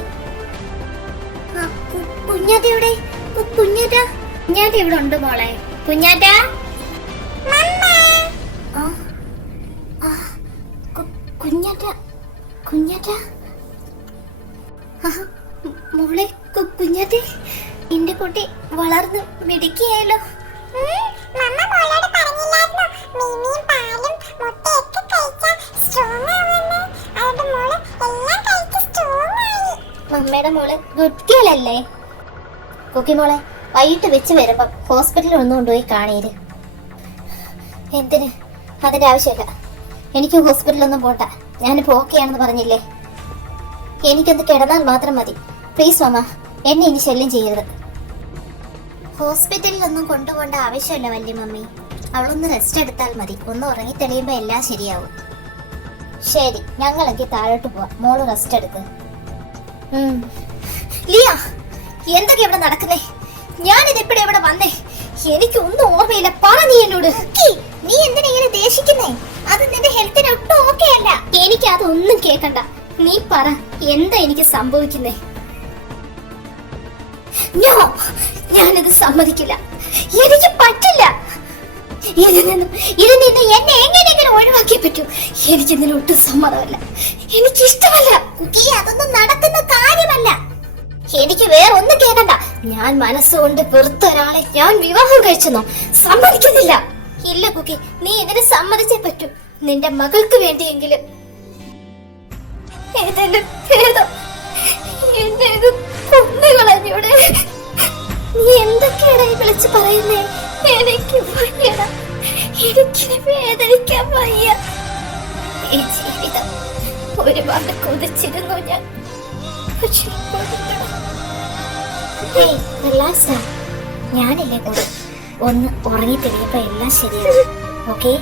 കുഞ്ഞാറ്റയുടെ കുഞ്ഞാറ്റ ഇവിടെ ഉണ്ട് മോളെ. കുഞ്ഞാറ്റ, കുഞ്ഞാറ്റ മോളെ, കുഞ്ഞാറ്റെ, എന്റെ കുട്ടി വളർന്ന് മിടുക്കിയായല്ലോ. മമ്മയുടെ മോള് ഗുഡ് ഗേൾ അല്ലേ? കുക്കി മോളെ, വൈകിട്ട് വെച്ച് വരുമ്പോ ഹോസ്പിറ്റലിൽ ഒന്ന് കൊണ്ടുപോയി കാണീര്. എന്തിന്? അതിന്റെ ആവശ്യമില്ല. എനിക്ക് ഹോസ്പിറ്റലൊന്നും പോണ്ട, ഞാനിപ്പോ ഓക്കെയാണെന്ന് പറഞ്ഞില്ലേ. എനിക്കൊന്ന് കിടന്നാൽ മാത്രം മതി. പ്ലീസ് മമ്മ, എന്നെ ഇനി ശല്യം ചെയ്യരുത്. ഹോസ്പിറ്റലിലൊന്നും കൊണ്ടുപോകേണ്ട ആവശ്യമില്ല വല്യ മമ്മി. അവളൊന്ന് റെസ്റ്റ് എടുത്താൽ മതി. ഒന്ന് ഉറങ്ങി തെളിയുമ്പോ എല്ലാം ശരിയാവും. ശരി, ഞങ്ങളെങ്കിൽ താഴോട്ട് പോവാം. മോള് റെസ്റ്റ് എടുക്ക്. ലിയ, എന്തൊക്കെ ഇവിടെ നടക്കുന്നേ? ഞാനിതെപ്പോഴും ഇവിടെ വന്നേ? എനിക്കൊന്നും ഓർമ്മയില്ല. പറ നീ എന്നോട്. നീ എന്തിനാ ഇങ്ങനെ ദേഷിക്കുന്നേ? അത് നിന്റെ ഹെൽത്തിന് ഒട്ടും ഓക്കെ അല്ല. എനിക്ക് അതൊന്നും കേക്കണ്ട. നീ പറ, എന്താ എനിക്ക് സംഭവിക്കുന്നേ? നോ, ഞാനിത് സമ്മതിക്കില്ല. എനിക്ക് പറ്റില്ല. ഇതിൽ നിന്ന് എന്നെ എങ്ങനെയെങ്കിലും ഒഴിവാക്കിയേ പറ്റൂ. എനിക്ക് ഇതിന് ഒട്ടും സമ്മതമല്ല. എനിക്ക് ഇഷ്ടമല്ല. കുക്കി, അതൊന്നും നടക്കുന്ന കാര്യമല്ല. എനിക്ക് വേറെ ഒന്നും കേൾക്കണ്ട. ഞാൻ മനസ്സുകൊണ്ട് വെറുത്ത ഒരാളെ ഞാൻ വിവാഹം കഴിച്ചെന്നോ? സമ്മതിക്കുന്നില്ല. ഇല്ല കുക്കി, നീ ഇതിന് സമ്മതിച്ചേ പറ്റൂ. നിന്റെ മകൾക്ക് വേണ്ടിയെങ്കിലും. ഏതെന്റെ ഭേദം എന്നെ ഇത് കൊന്നുകളഞ്ഞൂടെ? നീ എന്തൊക്കെയാണ് ഈ വിളിച്ച് പറയുന്നേ? എനിക്ക് വയ്യട. എനിക്കിനെ വേദനിക്കാൻ വയ്യ. ഈ ജീവിതം ഒരുപാട് കൊതിച്ചിരുന്നു ഞാൻ. പക്ഷേ ഞാനില്ലേ കൂടെ. ഒന്ന് ഉറങ്ങി തിരിയപ്പോ എല്ലാം ശരിയാണ്. ഓക്കെ?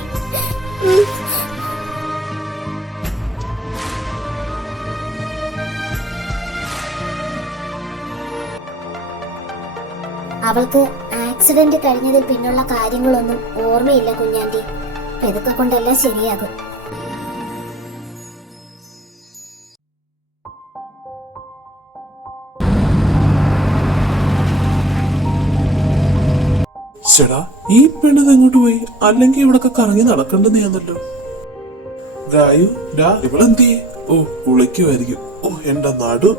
അവൾക്ക് ആക്സിഡന്റ് കഴിഞ്ഞതിൽ പിന്നുള്ള കാര്യങ്ങളൊന്നും ഓർമ്മയില്ല കുഞ്ഞാന്റി. ഇതൊക്കെ കൊണ്ടെല്ലാം ശരിയാകും. ചേടാ, ഈ പെണ്ണത് എങ്ങോട്ട് പോയി? അല്ലെങ്കിൽ ഇവിടൊക്കെ കറങ്ങി നടക്കണ്ടെന്നാന്നല്ലോ. ഗായു, ഇവളെന്തേ? ഓ, കുളിക്കുമായിരിക്കും. ഓ, എന്റെ നടു.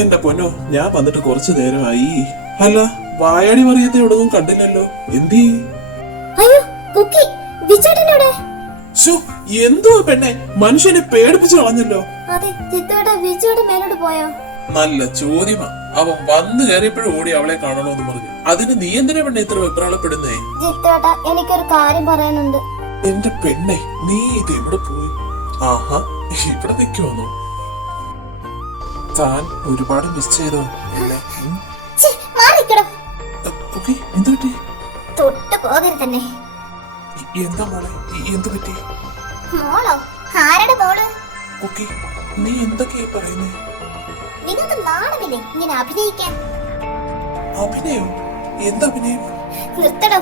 എന്റെ പൊന്നോ, ഞാൻ വന്നിട്ട് കുറച്ചു നേരമായി. അല്ല, വായാടി മറിയത്തെ എവിടെയൊന്നും കണ്ടില്ലല്ലോ. എന്തേ? എന്തുവാ പെണ്ണെ, മനുഷ്യനെ പേടിപ്പിച്ചു കളഞ്ഞല്ലോ. നല്ല ചോദ്യമാ. അവൻ വന്നു കയറിയപ്പോഴും ഓടി അവളെ കാണണമെന്ന് പറഞ്ഞു. അതിന് നീ എന്തിനാ പെണ്ണെ ഇത്ര വെപ്രാളപ്പെടുന്നേ? എനിക്കൊരു കാര്യം പറയാനുണ്ട്. എന്റെ പെണ്ണെ, നീ ഇത് എവിടെ പോയി? ആഹാ, ഇവിടെ നിൽക്കുവാന്നോ? താൻ ഒരുപാട് മിസ് ചെയ്തോ അല്ലേ? എന്തുപറ്റി? തൊട്ട് പോകരുത് തന്നെ. എന്താ മോളെ, എന്തു പറ്റി? മോളോ? ആരുടെ മോള്? കുക്കി, നീ എന്തൊക്കെയാ പറയുന്നേ? നിങ്ങൾക്ക് നാണമില്ലേ ഇങ്ങനെ അഭിനയിക്കാൻ? അഭിനയോ? എന്തഭിനയം? നിർത്തടോ.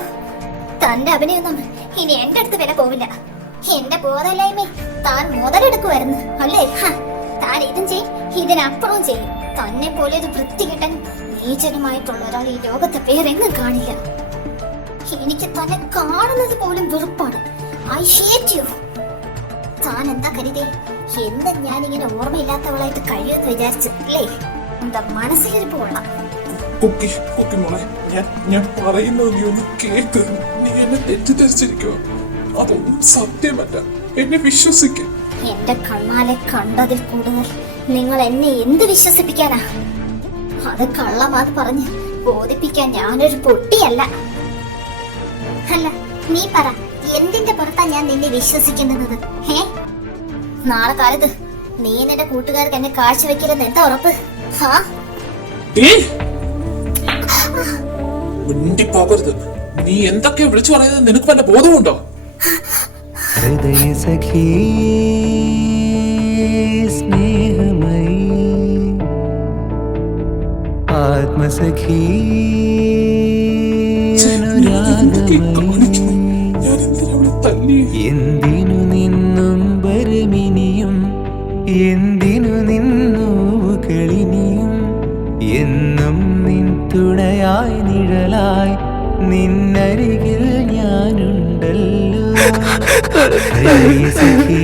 തന്റെ അഭിനയൊന്നും ഇനി എന്റെ അടുത്ത് വില പോവില്ല. എന്റെ ബോധമില്ലായ്മ താൻ മുതലെടുക്കുമായിരുന്നു അല്ലേ? താൻ ഇതും ചെയ്യും, ഇതിനപ്പുറവും ചെയ്യും. തന്നെ പോലെ ഒരു വൃത്തികെട്ടൻ നീചനുമായിട്ടുള്ള ഒരാൾ ഈ ലോകത്തെ പേരെങ്ങും കാണില്ല. എനിക്ക് തന്നെ കാണുന്നത് പോലും വെറുപ്പാണ്. I hate you. താൻ എന്താ കരുതേ? എന്താ ഞാനിങ്ങനെ ഓർമ്മയില്ലാത്തവളായിട്ട് കഴിയുമെന്ന് വിചാരിച്ചു അല്ലേ? എന്താ മനസ്സിലിരിപ്പ് കൊള്ളാം. കുക്കി മോളെ, ഞാൻ പറയുന്നത് നീ ഒന്ന് കേക്ക്. നീ എന്നെ തെറ്റിദ്ധരിച്ചിരിക്കോ? അതൊന്നും സത്യമല്ല, എന്നെ വിശ്വസിക്കും. എന്റെ കണ്ണാലെ കണ്ടതിൽ കൂടുതൽ നിങ്ങൾ എന്നെ എന്ത് വിശ്വസിപ്പിക്കാനാ? അത് കള്ളമാത് പറഞ്ഞ് ബോധിപ്പിക്കാൻ ഞാനൊരു പൊട്ടിയല്ല. അല്ല, നീ പറ, എന്തിന്റെ പുറത്താ ഞാൻ നിന്നെ വിശ്വസിക്കുന്നത്? നാളെ കാലത്ത് നീ നിന്റെ കൂട്ടുകാർക്ക് എന്നെ കാഴ്ചവെക്കില്ലെന്ന് എന്താ ഉറപ്പ്? പോകരുത്. നീ എന്തൊക്കെയാ വിളിച്ചു പറയുന്നത്? നിനക്ക് വല്ല ബോധമുണ്ടോ? ഹൃദയ സഖീ സ്നേഹമയി ആത്മസഖീ എന്തിനു നിന്നും വരമിനിയും, എന്തിനു നിന്നൂകളിനിയും, എന്നും നിൻ തുണയായി നിഴലായി നിന്നരികിൽ ഞാനുണ്ടല്ലോ. സഖീ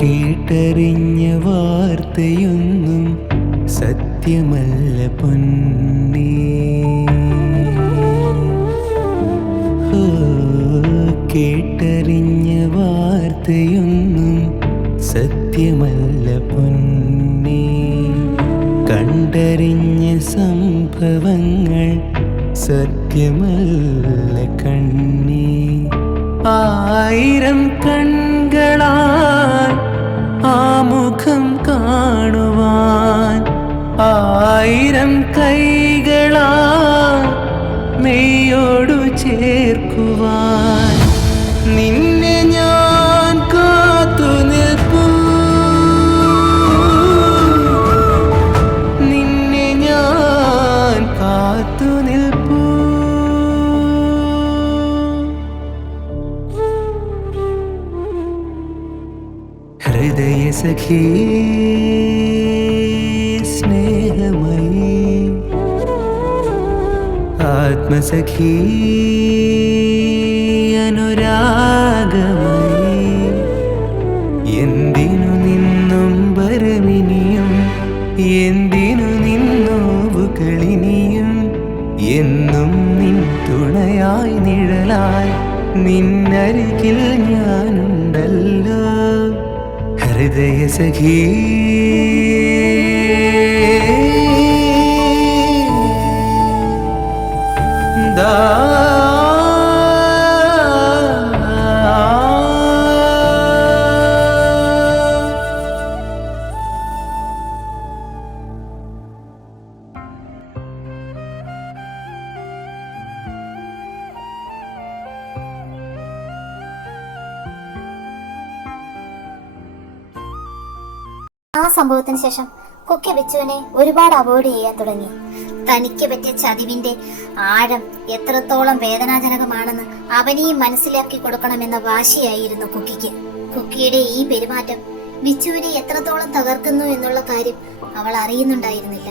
കേട്ടറിഞ്ഞ വാർത്തയൊന്നും സത്യമല്ല പൊന്നേ. ഓ, കേട്ടറിഞ്ഞ വാർത്തയൊന്നും സത്യമല്ല പൊന്നേ. കണ്ടറിഞ്ഞ സംഭവങ്ങൾ സത്യമല്ല കണ്ണേ. ആയിരം കൺകളാൽ ആ മുഖം കാണുവാൻ, ആയിരം കൈകളാൽ മെയ്യോടു ചേർക്കുവാൻ നിന്നെ ഞാൻ കാത്തു നിൽപ്പൂ. നിന്നെ ഞാൻ കാത്തു നിൽപ്പൂ. ഹൃദയ സഖി സ്നേഹമയീ, ആത്മസഖി അനുരാഗമയീ, എന്തിനു നിന്നും വരമിനിയും, എന്തിനു നിന്നോവുകളിനിയും, എന്നും നിൻ തുണയായി നിഴലായി നിന്നരികിൽ ഞാനുണ്ടല്ലോ. ഹൃദയ സഖി ദാ ആ സംഭവത്തിന് ശേഷം കുക്കി ബിച്ചുവിനെ ഒരുപാട് അവോയ്ഡ് ചെയ്യാൻ തുടങ്ങി. തനിക്ക് പറ്റിയ ചതിവിന്റെ ആഴം എത്രത്തോളം വേദനാജനകമാണെന്ന് അവനെയും മനസ്സിലാക്കി കൊടുക്കണമെന്ന വാശിയായിരുന്നു കുക്കിക്ക്. കുക്കിയുടെ ഈ പെരുമാറ്റം ബിച്ചുവിനെ എത്രത്തോളം തകർക്കുന്നു എന്നുള്ള കാര്യം അവൾ അറിയുന്നുണ്ടായിരുന്നില്ല.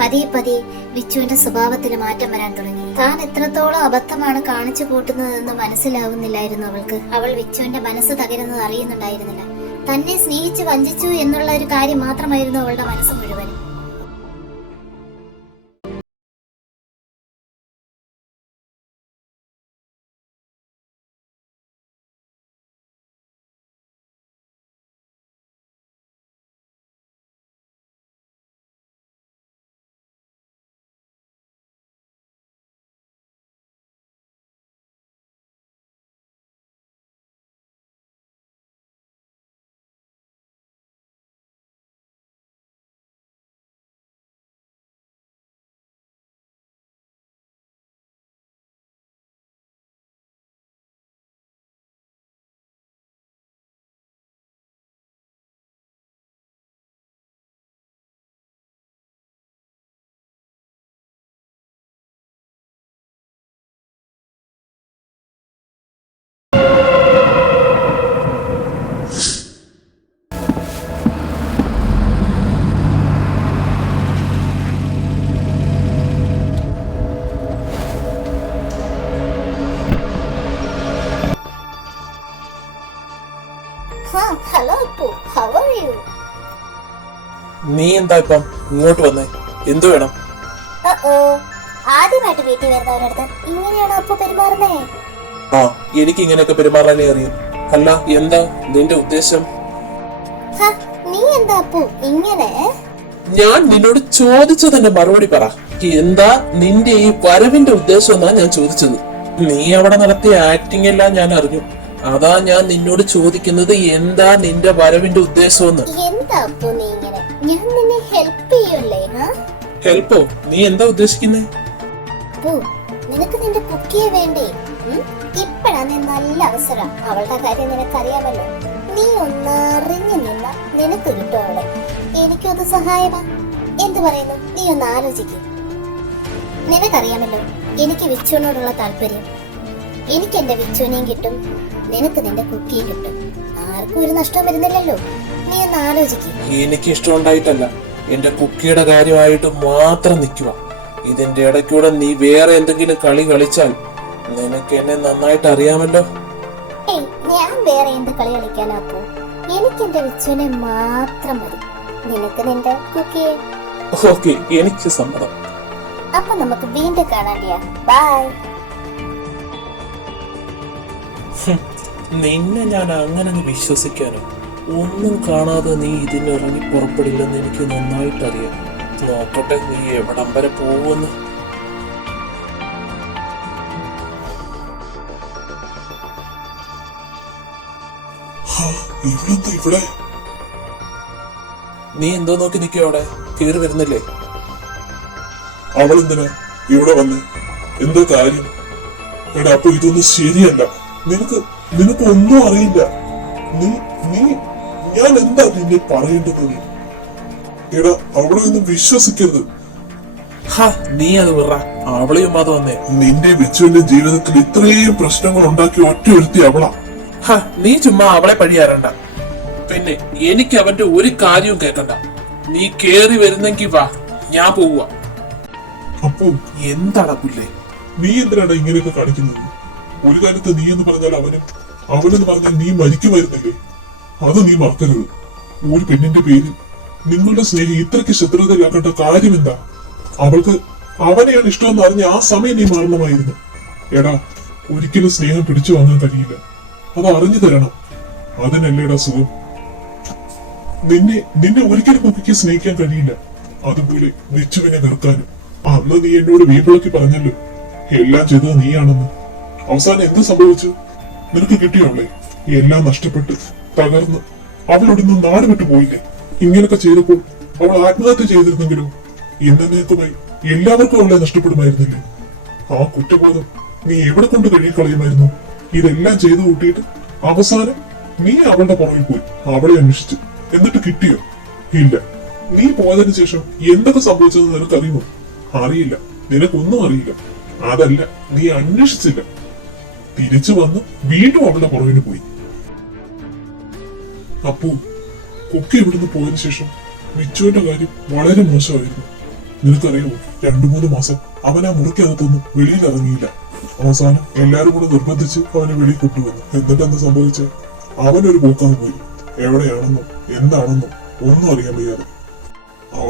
പതിയെ പതിയെ ബിച്ചുവിന്റെ സ്വഭാവത്തിൽ മാറ്റം വരാൻ തുടങ്ങി. താൻ എത്രത്തോളം അബദ്ധമാണ് കാണിച്ചു കൂട്ടുന്നതെന്ന് മനസ്സിലാവുന്നില്ലായിരുന്നു അവൾക്ക്. അവൾ ബിച്ചുവിന്റെ മനസ്സ് തകരുന്നത് അറിയുന്നുണ്ടായിരുന്നില്ല. തന്നെ സ്നേഹിച്ച് വഞ്ചിച്ചു എന്നുള്ള ഒരു കാര്യം മാത്രമായിരുന്നു അവളുടെ മനസ്സ് മുഴുവൻ. Hello Appu, how are you? നീ എന്താ ഇപ്പം ഇങ്ങോട്ട് വന്നേ? എന്തു വേണം? ആദ്യമായിട്ട് വീട്ടിൽ വരുന്നവരടുത്ത് ഇങ്ങനെയാണോ അപ്പു പെരുമാറുന്നേ? ആ, എനിക്ക് ഇങ്ങനെയൊക്കെ പെരുമാറാനേ അറിയും. അല്ല, എന്താ നിന്റെ ഉദ്ദേശം? നീ എന്താ അപ്പു ഇങ്ങനെ? ഞാൻ നിന്നോട് ചോദിച്ചതിന്റെ മറുപടി പറ. എന്താ നിന്റെ ഈ വരവിന്റെ ഉദ്ദേശം എന്നാ ഞാൻ ചോദിച്ചത്. നീ അവിടെ നടത്തിയ ആക്ടിംഗ് എല്ലാം ഞാൻ അറിഞ്ഞു. അതാ ഞാൻ നിന്നോട് ചോദിക്കുന്നത്, എന്താ നിന്റെ വരവിന്റെ ഉദ്ദേശം എന്ന്. എന്താ അപ്പു നീ ഇങ്ങനെ? ഞാൻ നിന്നെ ഹെൽപ്പ് ചെയ്യൂല്ലേ? ഹെൽപ്പോ? നീ എന്താ ഉദ്ദേശിക്കുന്നേ? അപ്പു, നിനക്ക് നിന്റെ കുക്കിയെ വേണ്ടേ? ഇപ്പഴാണ് നല്ല അവസരം. അവളുടെ കാര്യം നിനക്കറിയാമല്ലോ. നീ ഒന്നറിഞ്ഞു നിന്ന നിനക്ക് കിട്ടും അവളെ. എനിക്കത് സഹായമാ. എന്ത് പറയുന്നു? നീ ഒന്ന് ആലോചിക്കും. നിനക്കറിയാമല്ലോ എനിക്ക് വിച്ചുവിനോടുള്ള താല്പര്യം. എനിക്ക് എന്റെ വിച്ചുവിനെയും കിട്ടും, നിനക്ക് നിന്റെ കുക്കിയും കിട്ടും. ആർക്കും ഒരു നഷ്ടം വരുന്നില്ലല്ലോ. നീ ഒന്ന് ആലോചിക്കും. എനിക്ക് ഇഷ്ടമുണ്ടായിട്ടല്ല, എന്റെ കുക്കിയുടെ കാര്യമായിട്ട് മാത്രം നിൽക്കുക. ഇതിന്റെ ഇടയ്ക്കൂടെ നീ വേറെ എന്തെങ്കിലും കളി കളിച്ചാൽ നിനക്ക് എന്നെ നന്നായിട്ട് അറിയാമല്ലോ. ഞാൻ വേറെ എന്ത് കളി കളിക്കാനാ പോ? എനിക്ക് എന്റെ വിച്ചുവിനെ മാത്രം മതി. നിനക്ക് നിന്റെ കുക്കിയെ. ഓക്കെ, എനിക്ക് സമ്മതം. അപ്പൊ നമുക്ക് വീണ്ടും കാണാം ഡിയ. ബൈ. നിന്നെ ഞാൻ അങ്ങനെ വിശ്വസിക്കാനോ? ഒന്നും കാണാതെ നീ ഇതിനിറങ്ങി പുറപ്പെടില്ലെന്ന് എനിക്ക് നന്നായിട്ട് അറിയാം. നോക്കട്ടെ നീ എവിടം വരെ പോവുമെന്ന്. ഇവിടെ നീ എന്തോ നോക്കി നിൽക്കോ? അവിടെ കേറി വരുന്നില്ലേ? അവളെന്തിനാ ഇവിടെ വന്നേ? എന്താ കാര്യം? എടാ, അപ്പൊ ഇതൊന്നും ശരിയല്ല. നിനക്ക് ഒന്നും അറിയില്ല. നീ നീ ഞാൻ എന്താ നിന്നെ പറയേണ്ടത്? എടാ, അവളെ ഒന്നും വിശ്വസിക്കരുത്. നീ അത് വിറ. അവളെയും അത് വന്നേ. നിന്റെ വിച്ചുവിന്റെ ജീവിതത്തിൽ ഇത്രയും പ്രശ്നങ്ങൾ ഉണ്ടാക്കി ഒറ്റ ഒരുത്തി അവളാ. നീ ചുമ്മാ അവളെ പഴിയാറണ്ട. പിന്നെ എനിക്ക് അവന്റെ ഒരു കാര്യവും കേൾക്കണ്ട. നീ കേറി വരുന്നെങ്കി വാ, ഞാൻ പോവുക. അപ്പോ എന്തടപ്പില്ലേ? നീ എന്തിനാണ് ഇങ്ങനെയൊക്കെ കാണിക്കുന്നത്? ഒരു കാര്യത്ത് നീ എന്ന് പറഞ്ഞാൽ അവനെന്ന് പറഞ്ഞാൽ നീ മരിക്കുമായിരുന്നില്ലേ? അത് നീ മറക്കരുത്. ഒരു പെണ്ണിന്റെ പേരിൽ നിങ്ങളുടെ സ്നേഹം ഇത്രയ്ക്ക് ശത്രുതയിലാക്കേണ്ട കാര്യം എന്താ? അവൾക്ക് അവനെയാണ് ഇഷ്ടമെന്ന് അറിഞ്ഞ ആ സമയം നീ മറന്നുമായിരുന്നു. എടാ, ഒരിക്കലും സ്നേഹം പിടിച്ചു വാങ്ങാൻ കഴിയില്ല. അത് അറിഞ്ഞു തരണം. അതിനല്ലേടാ സുഖം. നിന്നെ ഒരിക്കലും കുപ്പിക്ക് സ്നേഹിക്കാൻ കഴിയില്ല. അതുപോലെ വിച്ചുവിനെ വെറുക്കാനും. അന്ന് നീ എന്നോട് വീമ്പിളക്കി പറഞ്ഞല്ലോ എല്ലാം ചെയ്തത് നീയാണെന്ന്. അവസാനം എന്ത് സംഭവിച്ചു? നിനക്ക് കിട്ടിയോ അവളെ? എല്ലാം നഷ്ടപ്പെട്ട് തകർന്ന് അവളോടൊന്നും നാട് വിട്ടു പോയില്ലേ? ഇങ്ങനൊക്കെ ചെയ്തപ്പോൾ അവൾ ആത്മഹത്യ ചെയ്തിരുന്നെങ്കിലോ എന്നേക്കുമായി എല്ലാവർക്കും അവളെ നഷ്ടപ്പെടുമായിരുന്നില്ലേ? ആ കുറ്റബോധം നീ എവിടെ കൊണ്ട് കഴിയുമായിരുന്നു? ഇതെല്ലാം ചെയ്തു കൂട്ടിയിട്ട് അവസാനം നീ അവളുടെ പുറകിൽ പോയി അവളെ അന്വേഷിച്ചു. എന്നിട്ട് കിട്ടിയോ? ഇല്ല. നീ പോയതിനു ശേഷം എന്തൊക്കെ സംഭവിച്ചതെന്ന് നിനക്കറിയുമോ? അറിയില്ല. നിനക്കൊന്നും അറിയില്ല. അതല്ല, നീ അന്വേഷിച്ചില്ല. തിരിച്ചു വന്ന് വീണ്ടും അവളുടെ പുറകിന് പോയി. അപ്പോ കുക്കി ഇവിടുന്ന് പോയതിനു ശേഷം വിച്ചുവിന്റെ കാര്യം വളരെ മോശമായിരുന്നു. നിനക്കറിയുമോ, 2-3 മാസം അവൻ ആ മുറിക്കകത്തൊന്നും വെളിയിൽ ഇറങ്ങിയില്ല. അവസാനം എല്ലാരും കൂടെ നിർബന്ധിച്ച് അവനെ വെളിയിൽ കൊണ്ടുവന്നു. എന്നിട്ടെന്ത് സംഭവിച്ച? അവനൊരു പോക്കാന്ന് പോയി. എവിടെയാണെന്നോ എന്താണെന്നോ ഒന്നും അറിയാൻ വയ്യാതെ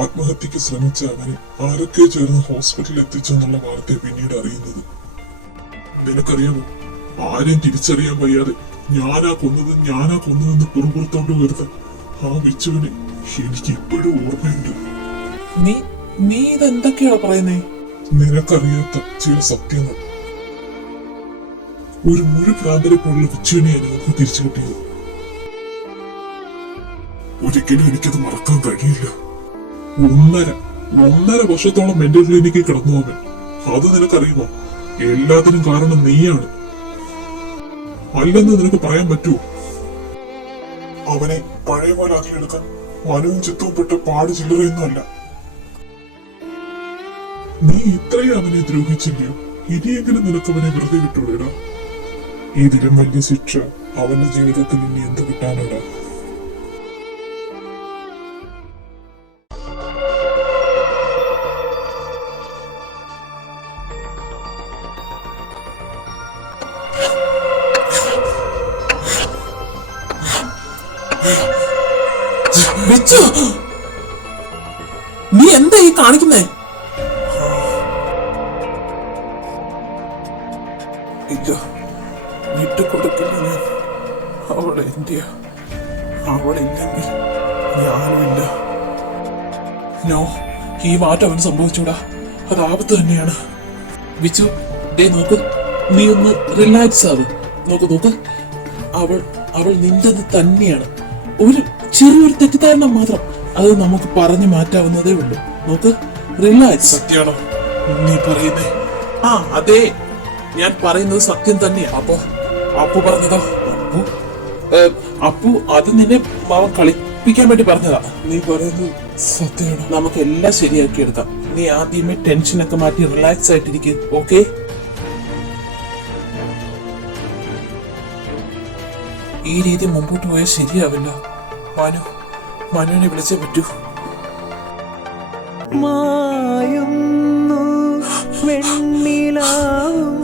ആത്മഹത്യക്ക് ശ്രമിച്ച അവനെ ആരൊക്കെ ചേർന്ന് ഹോസ്പിറ്റലിൽ എത്തിച്ചെന്നുള്ള വാർത്ത പിന്നീട് അറിയുന്നത്. നിനക്കറിയാമോ, ആരെയും തിരിച്ചറിയാൻ വയ്യാതെ ഞാനാ കൊന്നതെന്ന് പുറംപുറത്തോണ്ട് വരുത്ത ആ വിച്ചുവിനെ എനിക്ക് ഇപ്പോഴും ഓർമ്മയുണ്ട്. നീ ഇതെന്തൊക്കെയാണ് പറയുന്നേ? നിനക്കറിയാത്ത ചില സത്യങ്ങൾ. ഒരു മുഴുപ്രാന്തരെ പോലുള്ള വിച്ചുവിനെയാണ് നമുക്ക് തിരിച്ചു കിട്ടിയത്. ഒരിക്കലും എനിക്കത് മറക്കാൻ കഴിയില്ല. 1.5 വർഷത്തോളം മെന്റൽ ക്ലിനിക്കിൽ കിടന്നു അവൻ. അത് നിനക്കറിയുമോ? എല്ലാത്തിനും കാരണം നീയാണ്. അല്ലെന്ന് നിനക്ക് പറയാൻ പറ്റുമോ? അവനെ പഴയ പോലെ ആക്കിയെടുക്കാൻ മനവും ചിത്തവും പെട്ട പാട് ചില്ലറയൊന്നുമല്ല. നീ ഇത്രയും അവനെ ദ്രോഹിച്ചില്ലയോ? ഇനിയെങ്കിലും നിനക്ക് അവനെ വെറുതെ വിട്ടൂടാ. ഇതിലും വലിയ ശിക്ഷ അവന്റെ ജീവിതത്തിൽ ഇനി എന്ത് കിട്ടാനുണ്ടാ? നീ എന്താ ഈ കാണിക്കുന്നേ? വിട്ടുകൊടുക്കില്ല ഞാൻ. അവളെ എന്റെയാ. അവളില്ലെങ്കിൽ ഞാനുമില്ല. നോ, ഈ മാറ്റം അവന് സംഭവിച്ചൂടാ. അത് ആപത്ത് തന്നെയാണ്. വിച്ചു, ഡേ നോക്ക്, നീ ഒന്ന് റിലാക്സ് ആവും. നോക്ക്, അവൾ നിന്റത് തന്നെയാണ്. ഒരു ചെറിയൊരു തെറ്റിദ്ധാരണ മാത്രം. അത് നമുക്ക് പറഞ്ഞു മാറ്റാവുന്നതേ ഉള്ളൂ. നോക്ക്, റിലാക്സ്. സത്യാണോ നീ പറയുന്നേ? അതെ, ഞാൻ പറയുന്നത് സത്യം തന്നെയാ. അപ്പു പറഞ്ഞതോ? അപ്പു അത് നിന്നെ മാവൻ കളിപ്പിക്കാൻ വേണ്ടി പറഞ്ഞതാ. നീ പറയുന്നത് സത്യമാണോ? നമുക്ക് എല്ലാം ശരിയാക്കി എടുക്കാം. നീ ആദ്യമേ ടെൻഷനൊക്കെ മാറ്റി റിലാക്സ് ആയിട്ടിരിക്കും. ഓക്കെ? ഈ രീതി മുമ്പോട്ട് പോയാൽ ശരിയാവില്ല. മനുവിനെ വിളിച്ചേ പറ്റൂ. മായുന്നു വെണ്ണിലാവും